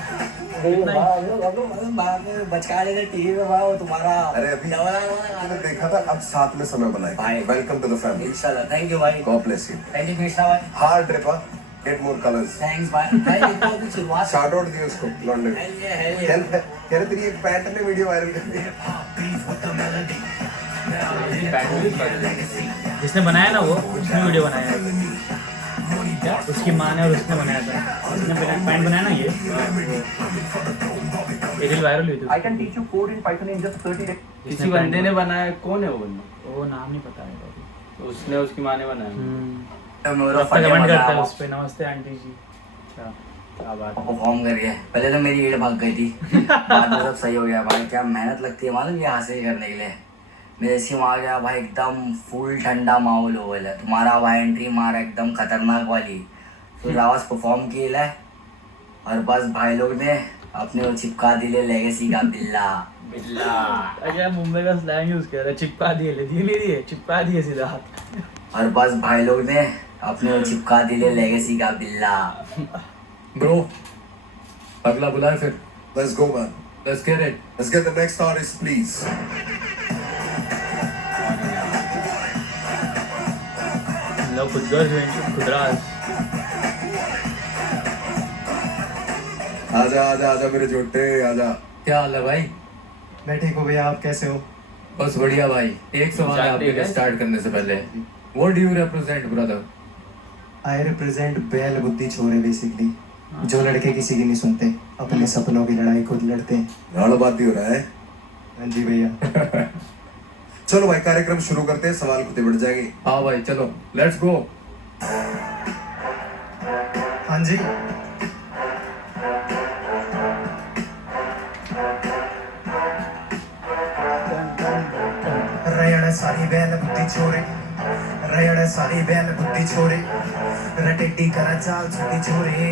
बचका लेने टीवी में भाई वो तुम्हारा अरे अभी मैंने देखा था, अब साथ में समय बनाए। भाई। Welcome to the family. इंशाल्लाह। थैंक यू भाई। God bless you. Thank you Krishna भाई। Hard dripper, get more colours. Thanks भाई। भाई देखो अभी शुरुआत शाउट आउट दियो उसको लॉन्डे। है। हेल्प कह रहे तेरी एक पैंट ने वीडियो वायरल कर दी। जिसने बनाया ना वो, उसने वीडियो बनाया है। क्या उसकी माँ ने और उसने बनाया था। उसने पैंट बनाया ना ये रील वायरल हुई थी। I can teach you code in Python in just 30 days. किसी बंदे ने बनाया, कौन है वो बंदा? वो नाम नहीं पता है अभी। तो उसने उसकी माँ ने बनाया। रास्ता कमेंट करता है उस पे, नमस्ते आंटी जी। अच्छा, क्या बात है। परफॉर्म कर गया। पहले तो मेरी ईड़ भाग गई थी, बाद में सब सही हो गया भाई। क्या मेहनत लगती है मालूम ये हासिल करने के लिए। मैं जैसे वहाँ गया भाई एकदम फुल ठंडा माहौल हो गया। तुम्हारा भाई एंट्री मारा एकदम खतरनाक वाली, फिर आवाज़ परफॉर्म किया है और बस भाई लोग ने अपने वो चिपका दिले लेगेसी का बिल्ला। बिल्ला। अच्छा मुंबई का स्लैंग यूज किया था, चिपका दिए, ले दिए नहीं दिए, चिपका दिए सीधा हाथ। और बस भाई लोग ने अपने वो चिपका दिले लेगेसी का बिल्ला। ब्रो, अगला बुलाए फिर। Let's go man. Let's get it. Let's get the next artist please. लो खुदराज। आजा आजा आजा मेरे छोटे आजा। क्या हाल है भाई? मैं ठीक हूँ भैया, आप कैसे हो? बस बढ़िया भाई। एक सवाल है आपके लिए स्टार्ट करने से पहले। What do you represent, brother? I represent बैल बुद्धि छोरे बेसिकली, जो लड़के किसी की नहीं सुनते, अपने सपनों की लड़ाई खुद लड़ते हैं। राणा बात ही हो रहा है। हाँ जी भैया। चलो भाई कार्यक्रम शुरू करते हैं, सवाल खुद ही बढ़ जाएंगे। हाँ भाई चलो, लेट्स गो। हाँ जी। रयड़ सारी बैल बुद्धि छोरे, रयड़ सारी बैल बुद्धि छोरे, रटेटी करा चाल छुटी छोरे।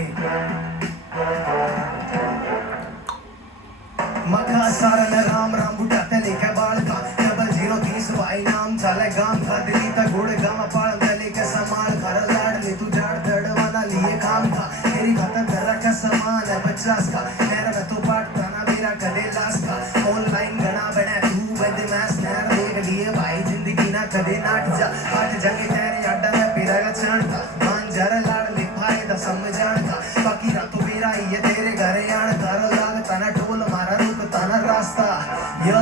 मखा सारन राम राम बुटाते लेके बाल का, डबल 030 भाई नाम चले गाम का, दिल्ली तक गुड़ गाम पाल गले के समाल घर लाड़ ले तू जाड़ दड़वाना लिए काम का, तेरी खतर तेरा का समान है 50 का, मेरा मैं तो पाट ताना मेरा कदे लास का, ऑनलाइन गना बना तू बद मैस नैर देख लिए भाई जिंदगी ना कदे नाट जा, आठ जगह तेरे अड्डा में पीरा का चढ़ता, मान जरा लाड़ ले भाई दा समझान का, बाकी रातों मेरा ये तेरे घरे आन घर लाग तना टोल मारा रूप तना रास्ता, यो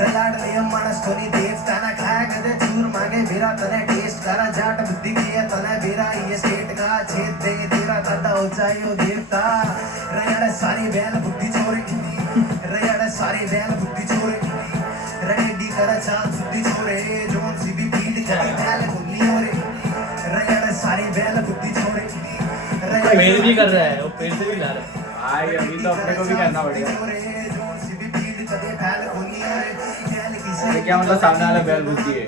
रलाड़ ले मानस कोनी देव तना खाया कदे चूर मांगे मेरा तने टेस्ट करा जाट बुद्धि किया तना मेरा ये स्टेट का छेद दे तेरा दादा हो जाए ओ देवता, रयड़ सारी बैल बुद्धि छोरे, रयड़ सारी बैल बुद्धि छोरे, रटेडी करा चाल बुद्धि छोरे, जोन सी भी फील्ड करी बैल बुद्धि छोरे, रयड़ सारी बैल बुद्धि छोरे, पेड़ भी कर रहा है, वो पेड़ से भी ला रहा है। भाई अभी तो अपने को भी करना पड़ेगा। ये क्या मतलब सामने वाला बैल बुद्धि है?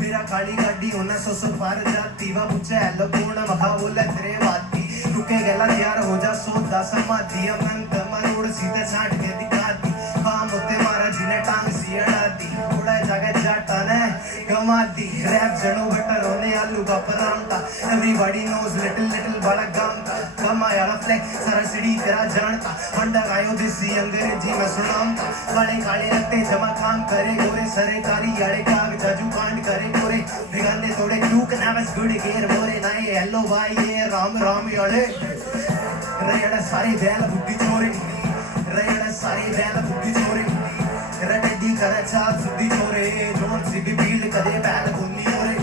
मेरा काली गाड़ी होना सो पार जाती वा पूछे हेलो कौन मखा बोले तेरे बाती रुके गला यार हो जा सो दस समाधि अनंत मरोड़ सीधे छाट के दिखाती काम होते मारा जिन्हें टांग सी अड़ाती उड़ा जगह जाटा ने कमाती रैप जड़ों बटर होने आलू का परांठा एवरीबॉडी नोज लिटिल लिटिल बड़ा गांता कमाया फ्लेक्स सारा सिटी तेरा जानता अंडा गायो देसी अंग्रेजी में सुनामता काले काले लगते जमा काम करे गोरे सरकारी याड़े काग जाजू कांड करे गोरे बिगाने थोड़े टूक नावस गुड गेर मोरे नाए हेलो भाई ये राम राम याड़े रयड़ सारी बैल बुद्धि छोरे रयड़ सारी बैल बुद्धि छोरे रटेडी करे चाल सुद्धि छोरे जोन सी भी फील्ड कदे बैल बुन्नी छोरे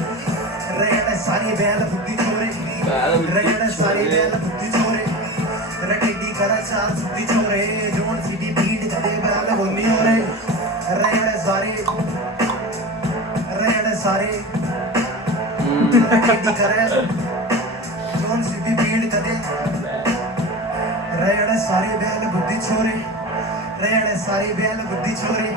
रयड़ सारी बैल बुद्धि छोरे रयड़ सारी बैल बुद्धि छोरे रटेडी करे चाल सुद्धि छोरे जोन सी भी फील्ड कदे बैल बुन्नी छोरे रयड़ सारे रटेडी करे जोन सी भी फील्ड कदे रयड़ सारी बैल बुद्धि छोरे रेड़ सारी बैल बुद्धि छोरे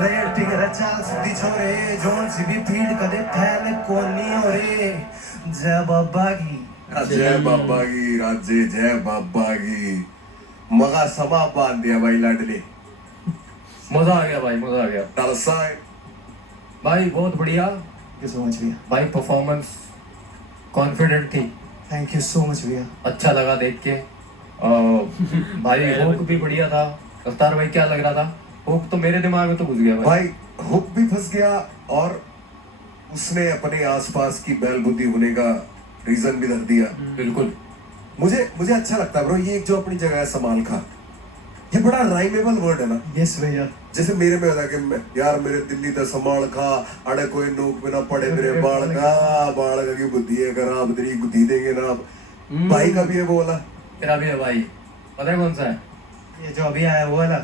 रेड़ टिगर चाल सुद्धि छोरे जोन सी भी फील्ड कदे फैल कोनी हो रे जय बाबा की जय बाबा की राज्य जय बाबा की। मगा समा बांध दिया भाई लाडली। मजा आ गया भाई, मजा आ गया डाल साइड भाई, बहुत बढ़िया थैंक यू सो मच भैया, भाई। परफॉर्मेंस कॉन्फिडेंट थी, थैंक यू सो मच भैया। अच्छा लगा देख के। भाई हुक भी बढ़िया था। रफ्तार भाई क्या लग रहा था? हुक तो मेरे दिमाग में तो घुस गया भाई। भाई हुक भी फंस गया और उसने अपने आसपास की बैल बुद्धि होने का रीजन भी धर दिया। बिल्कुल। मुझे अच्छा लगता है ब्रो, ये एक जो अपनी जगह है समाल खा, ये बड़ा राइमेबल वर्ड है ना। यस भैया, जैसे मेरे में होता है कि यार मेरे दिल्ली दा समाल खा, अड़े कोई नोक में ना पड़े मेरे बाल का की बुद्धि है खराब, तेरी बुद्धि देंगे ना। भाई का भी है वो वाला। तेरा भी है भाई, पता है कौन सा है? ये जो अभी आया वो वाला।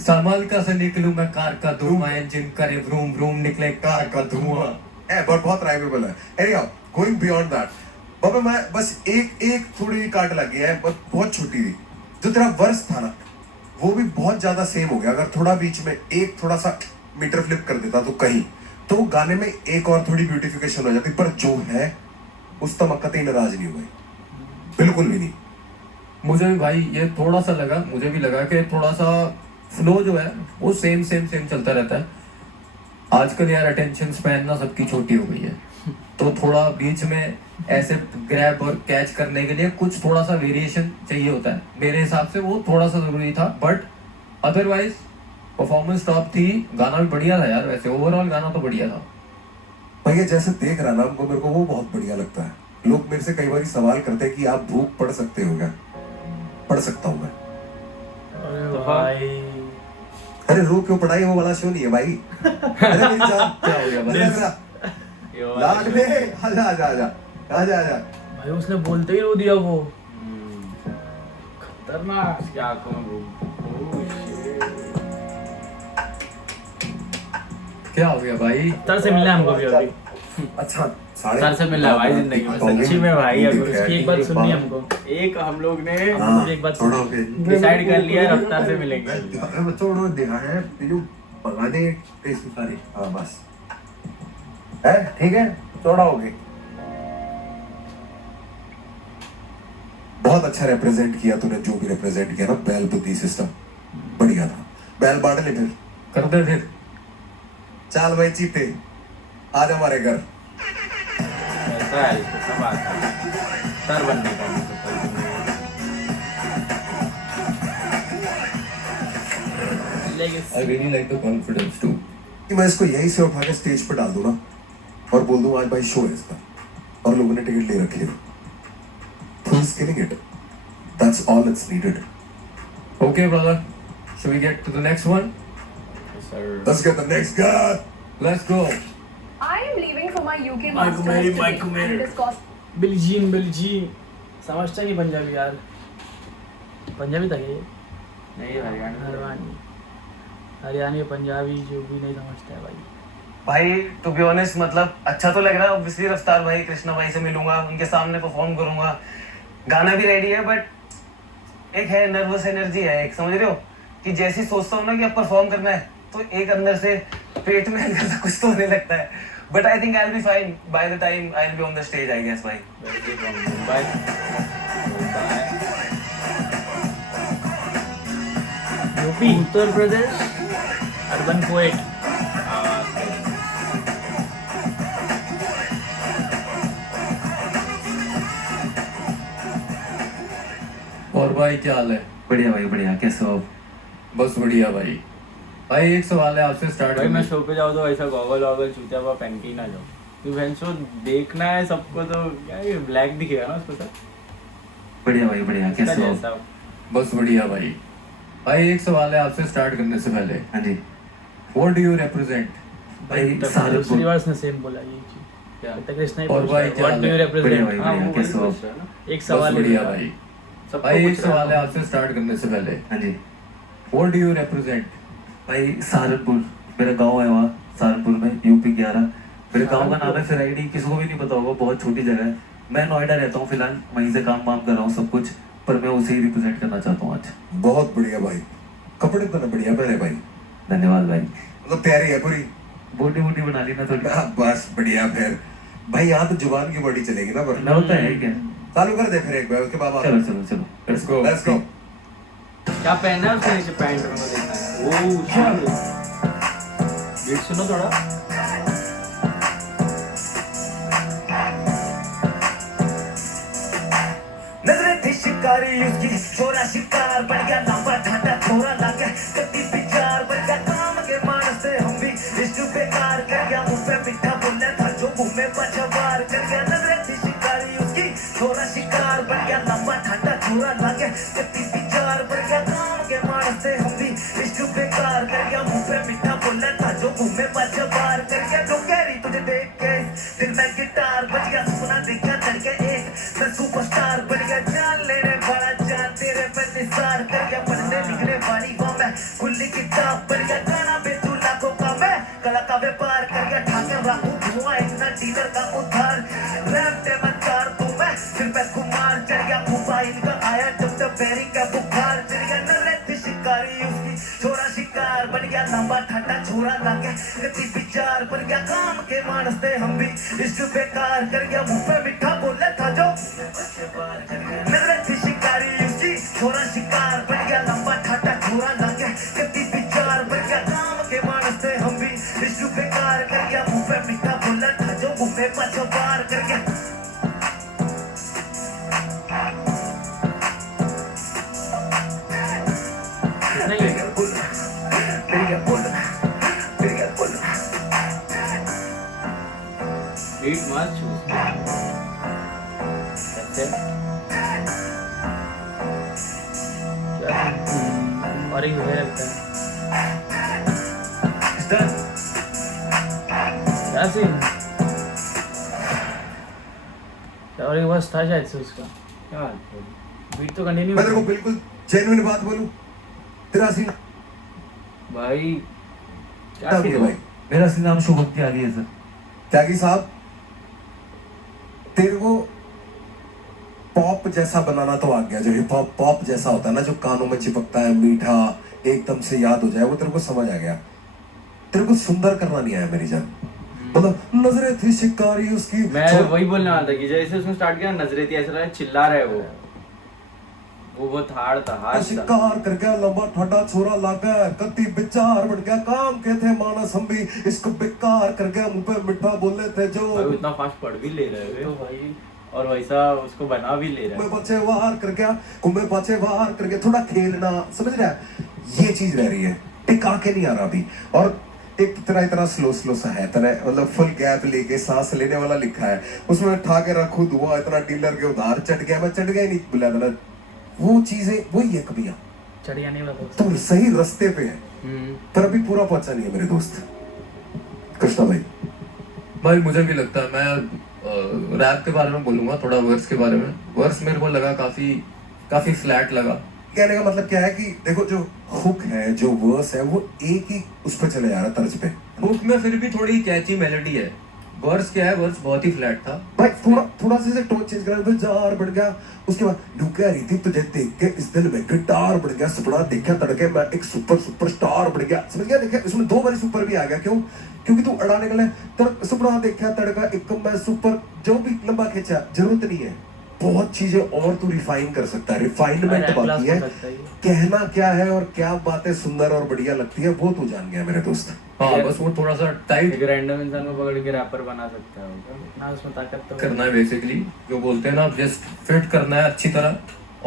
संभाल का से निकलूं मैं कार का धुआं, इंजन करे व्रूम व्रूम, निकले कार का धुआं। बट बहुत राइमेबल है। एनीहाउ गोइंग बियॉन्ड दैट, बाबा मैं बस एक थोड़ी काट लग गया है, बहुत छोटी थी। जो तेरा वर्स था ना वो भी बहुत ज्यादा सेम हो गया। अगर थोड़ा बीच में एक थोड़ा सा मीटर फ्लिप कर देता तो कहीं तो वो गाने में एक और थोड़ी ब्यूटिफिकेशन हो जाती, पर जो है उस तमक्कत ही नाराज नहीं हुई, बिल्कुल भी नहीं। मुझे भी भाई ये थोड़ा सा लगा, मुझे भी लगा कि थोड़ा सा फ्लो जो है वो सेम चलता रहता है। आजकल यार अटेंशन स्पैन ना सबकी छोटी हो गई है, तो थोड़ा बीच में ऐसे ग्रैब और कैच करने के लिए कुछ थोड़ा सा वेरिएशन चाहिए होता है। मेरे हिसाब से वो थोड़ा सा जरूरी था, बट अदरवाइज परफॉर्मेंस टॉप थी। गाना भी बढ़िया था यार, वैसे ओवरऑल गाना तो बढ़िया था। भैया जैसे देख रहा ना हमको, मेरे को वो बहुत बढ़िया लगता है। लोग मेरे से कई बार सवाल करते हैं कि आप भूख पढ़ सकते हो क्या? पढ़ सकता हूँ मैं। अरे भाई, अरे रो क्यों पढ़ाई, वो वाला शो नहीं है भाई। अरे मेरी जान क्या हो गया भाई? लाड ले, आजा आजा आजा आजा आजा। भाई उसने बोलते ही रो दिया वो। खतरनाक उसकी आंखों में घूम। क्या हो गया भाई? सर से मिलना है हमको भी अभी। अच्छा सर से मिलना है भाई जिंदगी में, सच्ची में भाई। अभी उसकी एक बात सुननी है हमको। एक हम लोग ने एक बात छोड़ो डिसाइड कर लिया है, रफ्तार से मिलेंगे। छोड़ो देखा है जो भगाने टेस्ट सारी। हाँ बस है, ठीक है, छोड़ा होगी। बहुत अच्छा रिप्रेजेंट किया तूने, जो भी रिप्रेजेंट किया ना, बैल बुद्धि सिस्टम बढ़िया था। बैल बांट ले फिर, कर दे फिर। चाल भाई चीते आज हमारे घर। ऐसा है इसको सब आता है, सर बनने का I really like the confidence too. कि मैं इसको यहीं से उठा के स्टेज पर डाल दूं ना और बोल दूं आज भाई शो है इसका और लोगों ने टिकट ले रखी है, तो he's killing it. That's all it's needed. Okay, brother. Should we get to the next one? Sir. Let's get the next guy. Let's go. I am leaving for my UK Micro masters Mary, today, Micro Mary. and it is cost. Belgium समझता नहीं पंजाबी यार। पंजाबी था क्या ये? नहीं हरियाणा। हरियाणवी पंजाबी जो भी नहीं समझता है भाई। भाई टू बी ऑनेस्ट मतलब अच्छा तो लग रहा है। ऑब्वियसली रफ्तार भाई, कृष्णा भाई से मिलूंगा, उनके सामने परफॉर्म करूंगा, गाना भी रेडी है, बट एक है नर्वस एनर्जी है, एक समझ रहे हो कि जैसी सोचता हूँ ना कि अब परफॉर्म करना है तो एक अंदर से पेट में अंदर से कुछ तो होने लगता है। But I think I will be fine by the time I will be on the stage, I guess भाई। Bye. UP Uttar Pradesh urban poet. और भाई क्या हाल है? बढ़िया भाई बढ़िया, कैसे हो? बस बढ़िया भाई। भाई एक सवाल है आपसे स्टार्ट। भाई मैं शो पे जाऊँ तो ऐसा गॉगल वॉगल चूतिया हुआ पहन के ही ना जाऊँ, क्योंकि बहन शो देखना है सबको, तो क्या ये ब्लैक दिखेगा ना उसको सर। बढ़िया भाई बढ़िया, कैसे हो? बस बढ़िया भाई। भाई एक सवाल है आपसे स्टार्ट करने से पहले। हाँ जी। What do you represent? भाई श्रीवास ने सेम बोला ये चीज। क्या? कृष्णा ही और पूछ भाई रहा है, क्या What do you हाल है? represent? बढ़िया हाँ, भाई वो कैसे हो? पूछ रहा है ना। एक बस सवाल ही बढ़िया है। भाई। सबको भाई एक पूछ रहा सवाल है आपसे स्टार्ट करने से पहले। हाँ जी। What do you represent? भाई सहारनपुर मेरा गांव है, वहाँ सहारनपुर में यूपी 11। मेरे गांव का नाम है फिराइडी, किसी को भी नहीं पता होगा, बहुत छोटी जगह है। मैं नोएडा रहता हूँ फिलहाल, वहीं से काम वाम कर रहा हूँ सब कुछ, पर मैं उसे ही रिप्रेजेंट करना चाहता हूँ आज। बहुत बढ़िया भाई, कपड़े तो ना बढ़िया पहने भाई, धन्यवाद भाई। मतलब तैयारी है पूरी? बॉडी वोडी बना ली ना थोड़ी। बस बढ़िया। फिर भाई यहाँ तो जुबान की बॉडी चलेगी ना, पर होता है क्या? चालू कर दे फिर एक बार, उसके बाद चलो चलो चलो, Let's go. Let's go. क्या पहना है उसने नीचे पैंट में देखना है। ओह शिट, बीट सुनो थोड़ा। नजरे थी शिकारी उसकी, छोरा शिकार बन गया, लंबा ढांढा छोरा लागे कति विचार बन गया, काम के मानस से हम भी इश्क बेकार कर गया, मुंह पे मीठा बोलने था जो मुंह में पछवार कर गया। नजरे थी शिकारी उसकी, छोरा शिकार बन गया, लंबा ढांढा छोरा लागे कति विचार बन गया, काम के मानस से हम भी इश्क बेकार कर गया, मुंह पे मीठा बोलने था जो मुंह में पछवार कर गया। जो कह रही तुझे देख के दिल में गिटार बज गया, सुना देखा तड़के एक मैं सुपरस्टार बन गया, जान लेने वाला जान तेरे पे निसार कर गया, पढ़ने लिखने वाली वो मैं खुली किताब बन गया, गाना बेचू लाखों का मैं कला का व्यापार कर गया, ठाकर राखू धुआं इतना डीलर का उद्धार, रैप देवतार तू मैं फिर पे कुमार चढ़ गया, फूफा इनका आया जब तक बेरी का बुखार चढ़ गया। नजरे थी शिकारी उसकी, छोरा शिकार बन गया, लंबा ठंडा छोरा लागे गति विचार बन गया, काम के मानस थे हम भी इश्क बेकार कर गया, मुंह पे मीठा बोले था जो नजरे थी शिकारी उसकी, छोरा शिकार बन गया, लंबा ठाटा छोरा लागे गति विचार बन गया, काम के मानस थे हम भी इश्क बेकार कर गया, मुंह पे मीठा बोले था जो मुंह में पछवार कर गया। बीट मत चूज। और एक है लगता है क्या सीन, और एक बस था शायद से उसका, क्या बीट तो कंटिन्यू। मैं तेरे को बिल्कुल जेन्युइन बात बोलूं, तेरा सीन भाई क्या क्या किया सीन भाई? मेरा सीन नाम शुभम त्यागी है सर। त्यागी साहब, तेरे को पॉप जैसा बनाना तो आ गया, जो हिप हॉप पॉप जैसा होता है ना, जो कानों में चिपकता है, मीठा एकदम से याद हो जाए, वो तेरे को समझ आ गया। तेरे को सुंदर करना नहीं आया मेरी जान, मतलब नजरे थी शिकारी उसकी। मैं वही बोलने वाला था कि जैसे उसने स्टार्ट किया नजरे थी, ऐसा लगा चिल्ला रहा है वो थाड़ था, हाथ था। शिकार कर गया, लंबा ठंडा छोरा लागा कति विचार बढ़ गया, काम के थे मानस हम भी इसको बेकार कर गया, मुंह पे मिठा बोले थे जो भाई इतना फास्ट पढ़ भी ले रहे हैं तो भाई और वैसा उसको बना भी ले रहा है। मैं बचे वार कर गया, कुम्भे बचे वार कर गया, थोड़ा खेलना, समझ रहा है, ये चीज रह रही है, टिका के नहीं आ रहा अभी। और एक तरह इतना स्लो सा है, तरह मतलब फुल गैप लेके सांस लेने वाला लिखा है, उसमें ठा के रखू दुआ, इतना डीलर के उधार चढ़ गया, मैं चढ़ गया ही नहीं बोला, मतलब वो चीजें वही है कमियां। चढ़ जाने वाला तुम सही रास्ते पे है पर अभी पूरा पहुंचा नहीं है मेरे दोस्त। कृष्णा भाई, भाई मुझे भी लगता है, मैं रैप के बारे में बोलूंगा थोड़ा, वर्स के बारे में। वर्स मेरे को लगा काफी फ्लैट लगा। कहने का मतलब क्या है कि देखो जो हुक है, जो वर्स है, वो एक ही उस पे चले जा रहा है तर्ज पे। हुक में फिर भी थोड़ी कैची मेलोडी है, वर्स क्या है, वर्स बहुत ही फ्लैट था भाई, थोड़ा सा टोन चेंज करा तो जार बढ़ गया, उसके बाद लुका रही थी तुझे देख के इस दिल में गिटार बढ़ गया, सपना देखा तड़के मैं एक सुपरस्टार बढ़ गया, समझ गया? देखा इसमें दो बारी सुपर भी आ गया, क्यों? क्योंकि तू अड़ाने के लिए सपना देखा तड़का एक मैं सुपर, जो भी लंबा खींचा जरूरत नहीं है, बहुत चीजें और तू रिफाइन कर सकता है, रिफाइनमेंट बाकी है, कहना क्या है और क्या बातें सुंदर और बढ़िया लगती है वो तू जान गया मेरे दोस्त। हाँ, बस वो थोड़ा सा टाइट एक रैंडम इंसान को पकड़ के रैपर बना सकता है, इतना उसमें ताकत तो करना है बेसिकली, जो बोलते हैं ना, जस्ट फिट करना है अच्छी तरह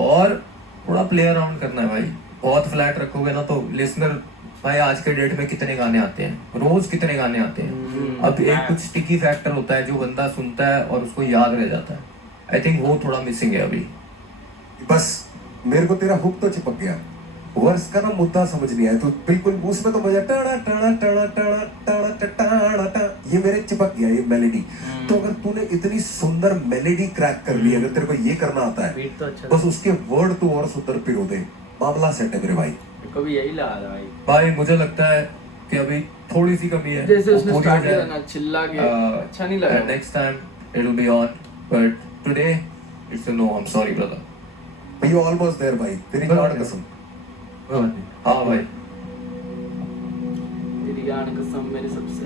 और थोड़ा प्ले अराउंड करना है भाई। बहुत फ्लैट रखोगे ना तो लिसनर भाई, आज के डेट में कितने गाने आते हैं, रोज कितने गाने आते हैं, अब एक कुछ स्टिकी फैक्टर होता है जो बंदा सुनता है और उसको याद रह जाता है। आई थिंक वो थोड़ा मिसिंग है अभी। बस मेरे को तेरा हुक तो चिपक गया, वर्स का ना मुद्दा समझ नहीं आया, तो बिल्कुल उसमें तो मजा ta-da ta-da ta-da ta-da ta-da ta-da ta-da, ये मेरे चिपक गया ये मेलोडी। तो अगर तूने इतनी सुंदर मेलोडी क्रैक कर ली, अगर तेरे को ये करना आता है, बीट तो अच्छा बस उसके वर्ड तू और सुंदर पिरो दे, मामला सेट है मेरे भाई। मेरे को भी यही लगा था भाई, भाई मुझे लगता है कि अभी थोड़ी सी कमी है, जैसे उसने वो पूरी स्टार्ट हो किया जाए। ना चिल्ला के, अच्छा नहीं लगा। Next time it will be on, but today it's a no, I am sorry brother. You almost there भाई, तेरी गाड़ कसम। हाँ भाई, तेरी गान कसम मेरे सबसे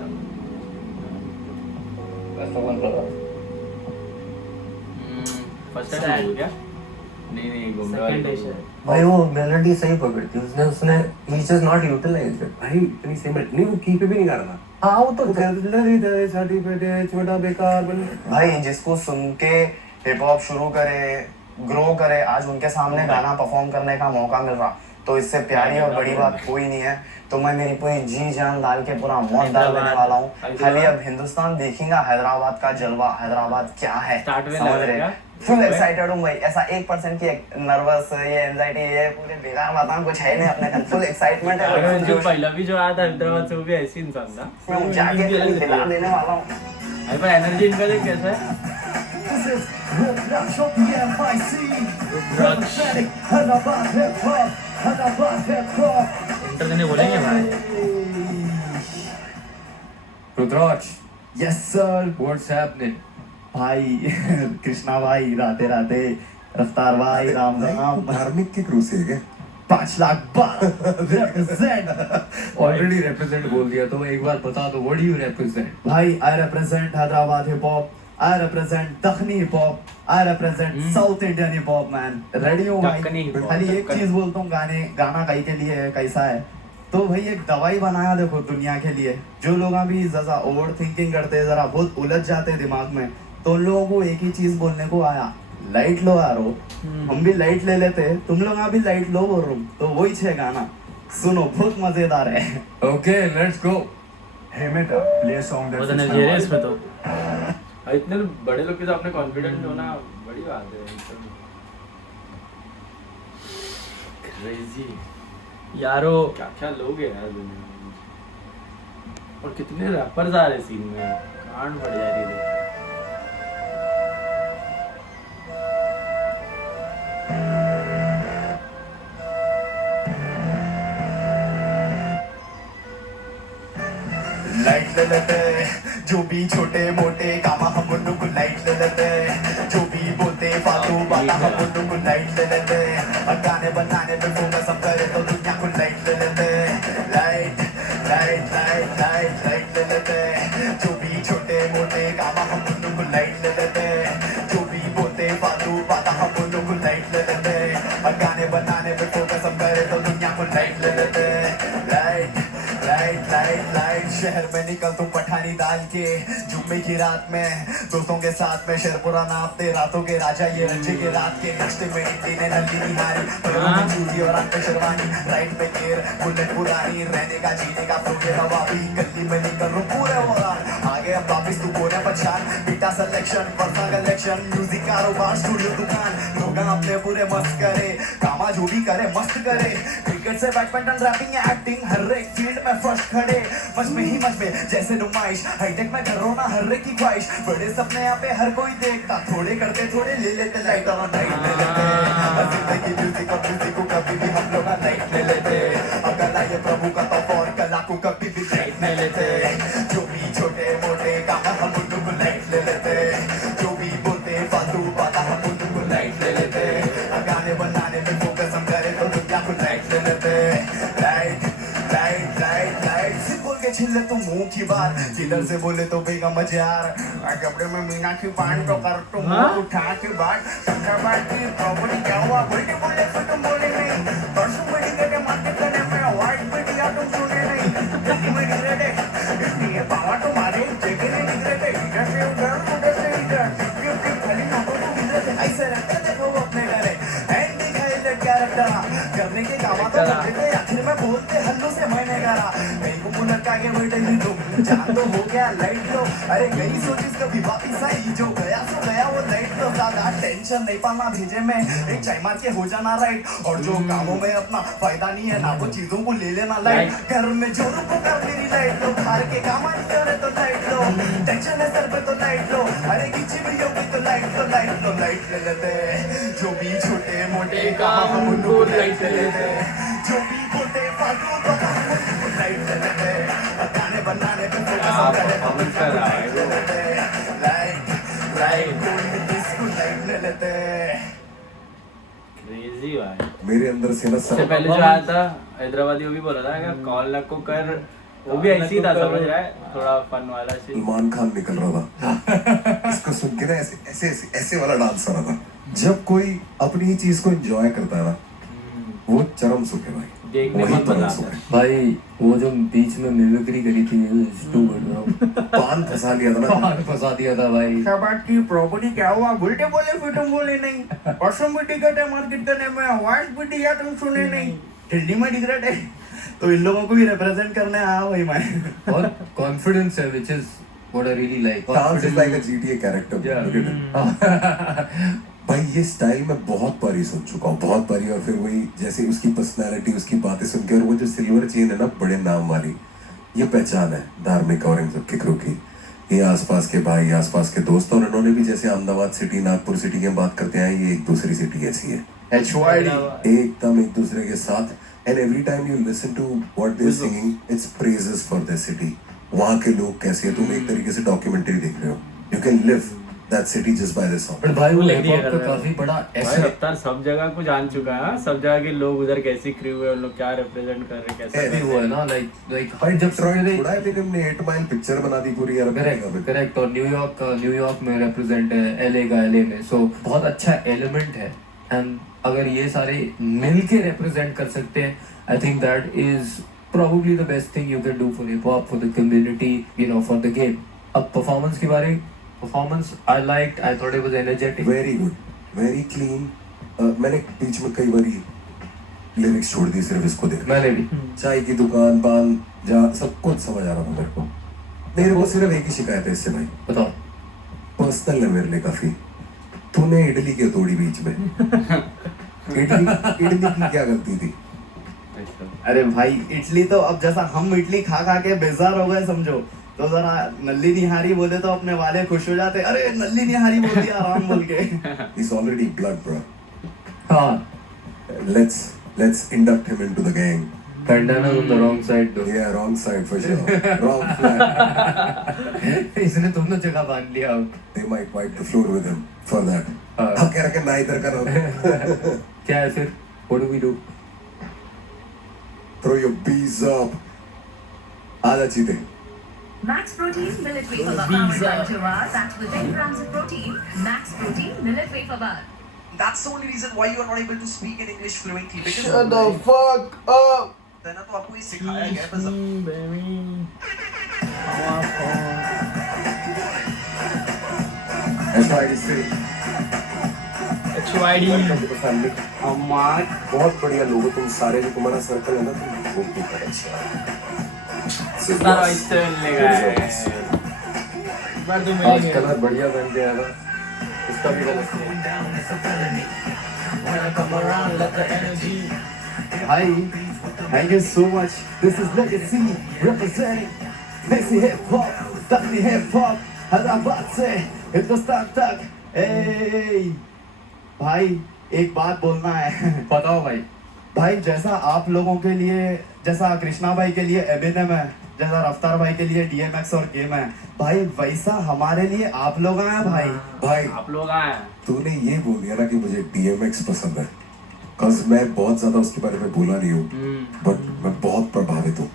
फर्स्ट टाइम हो गया। नहीं घूमने सेकंड वाली है भाई वो मेलोडी सही पकड़ती उसने ही जस्ट नॉट यूटिलाइज्ड इट भाई इतनी सेम नहीं, वो की पे भी नहीं कर रहा। हाँ वो तो छाती पे छोटा बेकार बन। भाई जिसको सुन के हिप हॉप शुरू करे, ग्रो करे, आज उनके सामने गाना परफॉर्म करने का मौका मिल रहा, तो इससे प्यारी और बड़ी बात कोई नहीं है। तो मैं मेरी पूरी जी जान डाल के पूरा मौत डाल देने वाला हूँ। खाली अब हिंदुस्तान देखेगा हैदराबाद का जलवा, हैदराबाद क्या है, समझ रहे? फुल एक्साइटेड हूँ भाई, ऐसा 1% की नर्वस ये एंजाइटी ये पूरे बेकार बात कुछ है नहीं अपने, फुल एक्साइटमेंट है। जो पहला भी जो आया था हैदराबाद से वो भी ऐसी इंसान था, मैं जाके दिला देने वाला हूँ। भाई पर एनर्जी इनका देख कैसा है। इंटर बोलेंगे भाई। रुद्राक्ष यस सर। व्हाट्स हैपनिंग भाई कृष्णा भाई, राधे राधे, रफ्तार भाई, राम राम। धार्मिक की क्रूज है क्या? 5,12,000 represent। ऑलरेडी रिप्रेजेंट बोल दिया तो एक बार बता दो, व्हाट डू यू रिप्रेजेंट? भाई I represent Hyderabad hip hop, I represent Dakhni hip hop, I represent south Indian hip hop man. Ready हो भाई? खाली एक चीज बोलता हूँ, गाना कहीं के लिए है, कैसा है तो भाई एक दवाई बनाया देखो दुनिया के लिए। जो लोग अभी जरा ओवर थिंकिंग करते हैं, जरा बहुत उलझ जाते हैं दिमाग में, तो उन लोगों को एक ही चीज बोलने को आया, लाइट लो यारो। हम भी लाइट ले लेते हैं, तुम लोग अभी लाइट लो बोल रहा हूँ, तो वही छे गाना सुनो, बहुत मजेदार है। Okay let's go. हे बेटा प्ले सॉन्ग बहुत एनर्जी है इसमें तो। इतने बड़े लोग के साथ अपने कॉन्फिडेंट होना बड़ी बात है। क्रेजी यारो क्या लोग हैं यार दुनिया में, और कितने रैपर्स आ रहे सीन में, कांड बढ़ जा रही है। लाइट ले लेते जो भी छोटे मोटे कामा हम उन लोग को लाइट ले लेते, जो भी बोलते फालतू बात हम उन लोग को लाइट ले लेते, और गाने बनाने पे फोकस हम करे तो दुनिया को लाइट ले लेते। Light light light light light ले लेते, जो भी छोटे मोटे कामा हम उन लोग को लाइट ले लेते, जो भी बोलते फालतू बात हम उन लोग को लाइट ले लेते, और गाने बनाने पे फोकस हम करे तो दुनिया को लाइट ले लेते। लाइट लाइट लाइट लाइट शहर में निकल तुम पठानी डाल के, जुम्मे की रात में दोस्तों के साथ में शेरपुरा नापते, रातों के राजा ये रंजे के रात के नक्शे में इंडी ने नल्ली निहारी, पैरों में जूती और आंख पे शेरवानी, राइट पे गेर बुलेट पुरानी, रहने का जीने का फ्लोटे हवा भी, गली में निकल रो पूरे हो रहा आगे अब वापिस तू बोले पहचान, beta selection personal collection, music कारोबार स्टूडियो दुकान, लोग अपने पूरे मस्त करे, कामा जो भी करे मस्त करे, क्रिकेट से बैडमिंटन रैपिंग एक्टिंग हर एक फील्ड में फर्स्ट खड़े, मच में ही मच में जैसे नुमाइश, हाईटेक में करो ना हर एक की ख्वाहिश, बड़े सपने यहाँ पे हर कोई देखता, थोड़े करते थोड़े ले लेते लाइट और नाइट ले लेते, जिंदगी म्यूजिक और म्यूजिक को कभी भी हम लोग लाइट ले लेते, अब कला ये प्रभु का तोहफा और कला को कभी भी लाइट ले लेते, जो भी छोटे मोटे काम हम उन लोग को लाइट ले लेते, जो भी बोलते फालतू बात हम उन लोग को लाइट ले लेते, गाने बनाने में फोकस हम करे तो दुनिया को लाइट ले लेते। लाइट लाइट लाइट लाइट से बोल के छिल ले तो मुंह की बात, किधर से बोले तो बेगा मजार, कपड़े में मीना की पान तो कर तो मुंह उठा के बात, समझा बात की प्रॉपर्टी क्या हुआ बोले बोले तो तुम बोले नहीं, परसों में निकले मार्केट करने में वाइट मीडिया तुम सुने नहीं, दिल्ली में निकले थे इसलिए पावा तुम्हारे जगह नहीं निकले थे, इधर से उधर से इधर, क्योंकि खाली नोटों को मिले थे, ऐसे रखते थे लोग अपने घरे, एंड दिखाई ले कैरेक्टर करने के काम तो करते थे, आखिर में बोलते हल्लू से मैंने करा, कहीं को मुंह लटका के बैठे ही तुम जान तो हो गया लाइट लो, अरे गई सोचिस कभी वापिस आई, जो गया सो गया वो लाइट लो, ज्यादा टेंशन नहीं पाना भेजे में, एक चाय मार के हो जाना राइट, और जो कामों में अपना फायदा नहीं है ना वो चीजों को ले लेना लाइट, घर में जो रुको कर मेरी लाइट लो, बाहर के काम नहीं करे तो लाइट लो, टेंशन है सर पे तो लाइट लो, अरे किसी भी होगी तो लाइट लो लाइट लो लाइट ले लेते, जो भी छोटे मोटे काम हम उनको लाइट ले लेते, जो भी बोलते फालतू तो हम उनको लाइट ले लेते, गाने बनाने पे फोकस हम करे तो उनका लाइट ले लेते, लाइट लाइट कोई इसको लाइट ले लेते। क्रेजी भाई। मेरे अंदर से ना सबसे पहले जो आया था हैदराबादी वो भी बोला था कि कॉल नको कर, वो भी ऐसी था समझ रहा है, थोड़ा फन वाला सीन। सलमान खान निकल रहा था इसको सुन के ना ऐसे ऐसे ऐसे ऐसे वाला डांस आ रहा था, जब कोई अपनी ही चीज को एंजॉय करता है ना, वो चरम सुख है भाई, देखने वही में मजा परम आता सुख है। है। भाई वो जो बीच में मिमिक्री करी थी टू पान फंसा लिया था ना, पान फंसा दिया था भाई। क्या बात की प्रॉपर्टी क्या हुआ, उल्टे बोले फिर तुम बोले नहीं, परसों भी टिकट है मार्केट करने में, आवाज भी दिया तुम सुने नहीं, दिल्ली में टिकट है। तो इन लोगों को भी रिप्रेजेंट करने आया भाई मैं। और कॉन्फिडेंस है, which is what I really like. Dance is like a GTA character. भाई ये स्टाइल मैं बहुत बारी सुन चुका हूँ, बहुत बारी, और फिर वही जैसे उसकी पर्सनालिटी, उसकी बातें सुन के, और वो जो सिल्वर चेन है ना बड़े नाम वाली, ये पहचान है धार्मिक और इन सब के क्रू की। ये आसपास के भाई, आसपास के दोस्त, और इन्होंने भी जैसे अहमदाबाद सिटी, नागपुर सिटी की बात करते हैं, ये एक दूसरी सिटी ऐसी है, एकदम एक दूसरे के साथ। And every time you listen to what they singing, it's praises for the city. वहाँ के लोग कैसे हैं, तुम एक तरीके से डॉक्यूमेंट्री देख रहे हो, you can live that city just by the song। But भाई वो लग hip दिया hop का कर काफी बड़ा भाई ऐसा रफ्तार सब जगह को जान चुका है, सब जगह के लोग उधर कैसी क्रू है, उन लोग क्या रिप्रेजेंट कर रहे हैं, कैसे भी हुआ है ना, like भाई जब Troy ने- थोड़ा लेकिन ने 8 माइल पिक्चर बना दी पूरी अरब में। करेक्ट। और न्यूयॉर्क में रिप्रेजेंट है, LA में, सो बहुत अच्छा एलिमेंट है। एंड अगर ये सारे मिल के रिप्रेजेंट कर सकते हैं, I think that is probably the best thing you can do for hip hop, for the community, you know, for the game. अब परफॉर्मेंस के बारे, performance I liked, I thought it was energetic, very good, very clean. मैंने बीच में कई बारी lyrics छोड़ दी सिर्फ इसको देख। मैंने भी चाय की दुकान, पान, जहाँ सब कुछ समझ आ रहा था मेरे को। मेरे को सिर्फ एक ही शिकायत है इससे भाई, बताओ। पर्सनल है मेरे लिए काफी। तूने इडली क्यों तोड़ी बीच में? इडली की क्या गलती थी? अरे भाई इडली तो अब जैसा हम इडली खा खा के बेजार हो गए समझो, तो जरा नल्ली निहारी बोले तो अपने वाले खुश हो जाते, अरे नल्ली निहारी बोल दिया आराम बोल के। He's already blood, bro. हाँ, Let's induct him into the gang. Bandana on the wrong side though. Yeah, wrong side for sure. Wrong flag. इसने दोनों जगह बांध लिया अब। They might wipe the floor with him for that. हाँ। हाँ, कह रहा कि ना इधर का ना। क्या है फिर? What do we do? Throw your bees up. आजा चीते। Max Protein Millet Wafer Bar. Powered by Java, packed with 10 grams of protein. Max Protein Millet Wafer Bar. That's the only reason why you are not able to speak in English fluently. Because Shut the fuck up. ना तो आपको ये सिखाया गया है बस अब हमारे बहुत बढ़िया लोग हो तुम सारे, जो तुम्हारा सर्कल है ना, तुम वो भी कर अच्छा। आज कलर बढ़िया बन गया था, इसका भी गलत भाई thank you so much. This is legacy representing desi hip hop, तकनी हिप हॉप, हैदराबाद से हिंदुस्तान तक। ए भाई एक बात बोलना है। बताओ भाई। भाई जैसा आप लोगों के लिए, जैसा कृष्णा भाई के लिए एमिनेम है, जैसा रफ्तार भाई के लिए DMX और गेम है, भाई वैसा हमारे लिए आप लोग आए भाई। भाई आप लोग आए, तूने ये बोल दिया ना कि मुझे DMX पसंद है, cause मैं बहुत ज्यादा उसके बारे में बोला नहीं हूँ, बट मैं बहुत प्रभावित हूँ।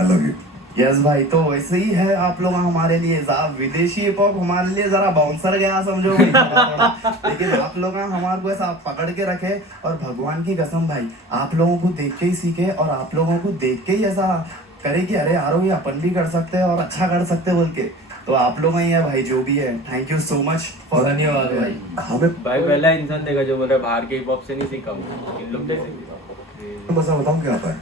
I love you। यस भाई, तो वैसे ही है आप लोग हमारे लिए। विदेशी हिप हॉप हमारे लिए जरा बाउंसर गया समझो भाई, थोड़ा। लेकिन आप लोग हमारे को ऐसा पकड़ के रखे, और भगवान की कसम भाई आप लोगों को देख के ही सीखे, और आप लोगों को देख के ही ऐसा करे कि अरे यारो ये अपन भी कर सकते हैं और अच्छा कर सकते हैं बोल के। तो आप लोग ही है भाई जो भी है, thank you so much for. धन्यवाद भाई। हमें भाई पहला इंसान देखा जो बोल रहा है बाहर के हिप हॉप से नहीं सीखा हूँ, इन लोग जैसे। मजा बताऊँ क्या आता है?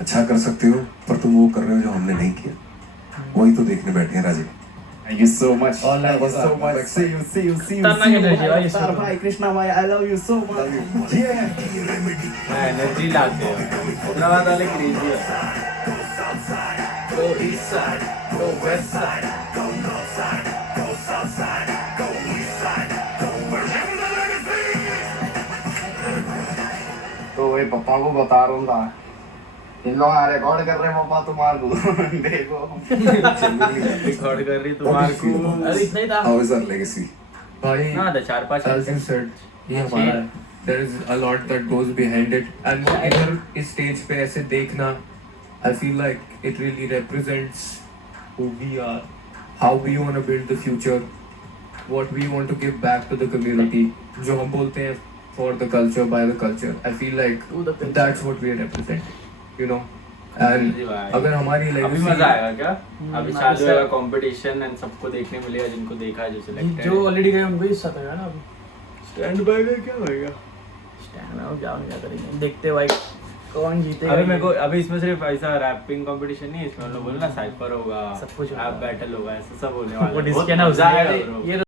अच्छा कर सकते हो, पर तुम वो कर रहे हो जो हमने नहीं किया, वही तो देखने बैठे हैं Rajiv. Thank you so much. All right, Thank you so much. See you, see you, see you. Tarna See you, energy, my भाई, star भाई कृष्णा भाई, I love you so much. Yeah. Energy लाते हो, हैदराबाद वाले क्रेजी है। तो वही पापा को बता रहा था, इन लोग रिकॉर्ड कर रहे हैं पापा तुम्हारे को। देखो रिकॉर्ड कर रही तुम्हारे को। अरे इतना ही था। How is our legacy? भाई ना था 4-5 as you said, ये हमारा है। There is a lot that goes behind it, and वो इधर इस स्टेज पे ऐसे देखना, I feel like it really represents who we are, how we want to build the future, what we want to give back to the community. जो हम बोलते हैं for the culture, by the culture. I feel like that's what we are representing, you know. And अगर हमारी अभी legacy मजा आएगा क्या? अभी चालू होगा कंपटीशन एंड सबको देखने मिलेगा जिनको देखा जो सिलेक्टेड जो ऑलरेडी गए उनको ही साथ है ना अभी स्टैंड बाय का क्या होएगा? स्टैंड में क्या करेंगे देखते भाई कौन जीतेगा। अभी मेरे को अभी इसमें सिर्फ ऐसा रैपिंग कंपटीशन नहीं, इसमें हम लोग बोले ना साइफर होगा, सब कुछ ऐप बैटल होगा, ऐसा सब होने वाला वो है। डिस्क है ना बहुत मजा उसमें आएगा bro। ये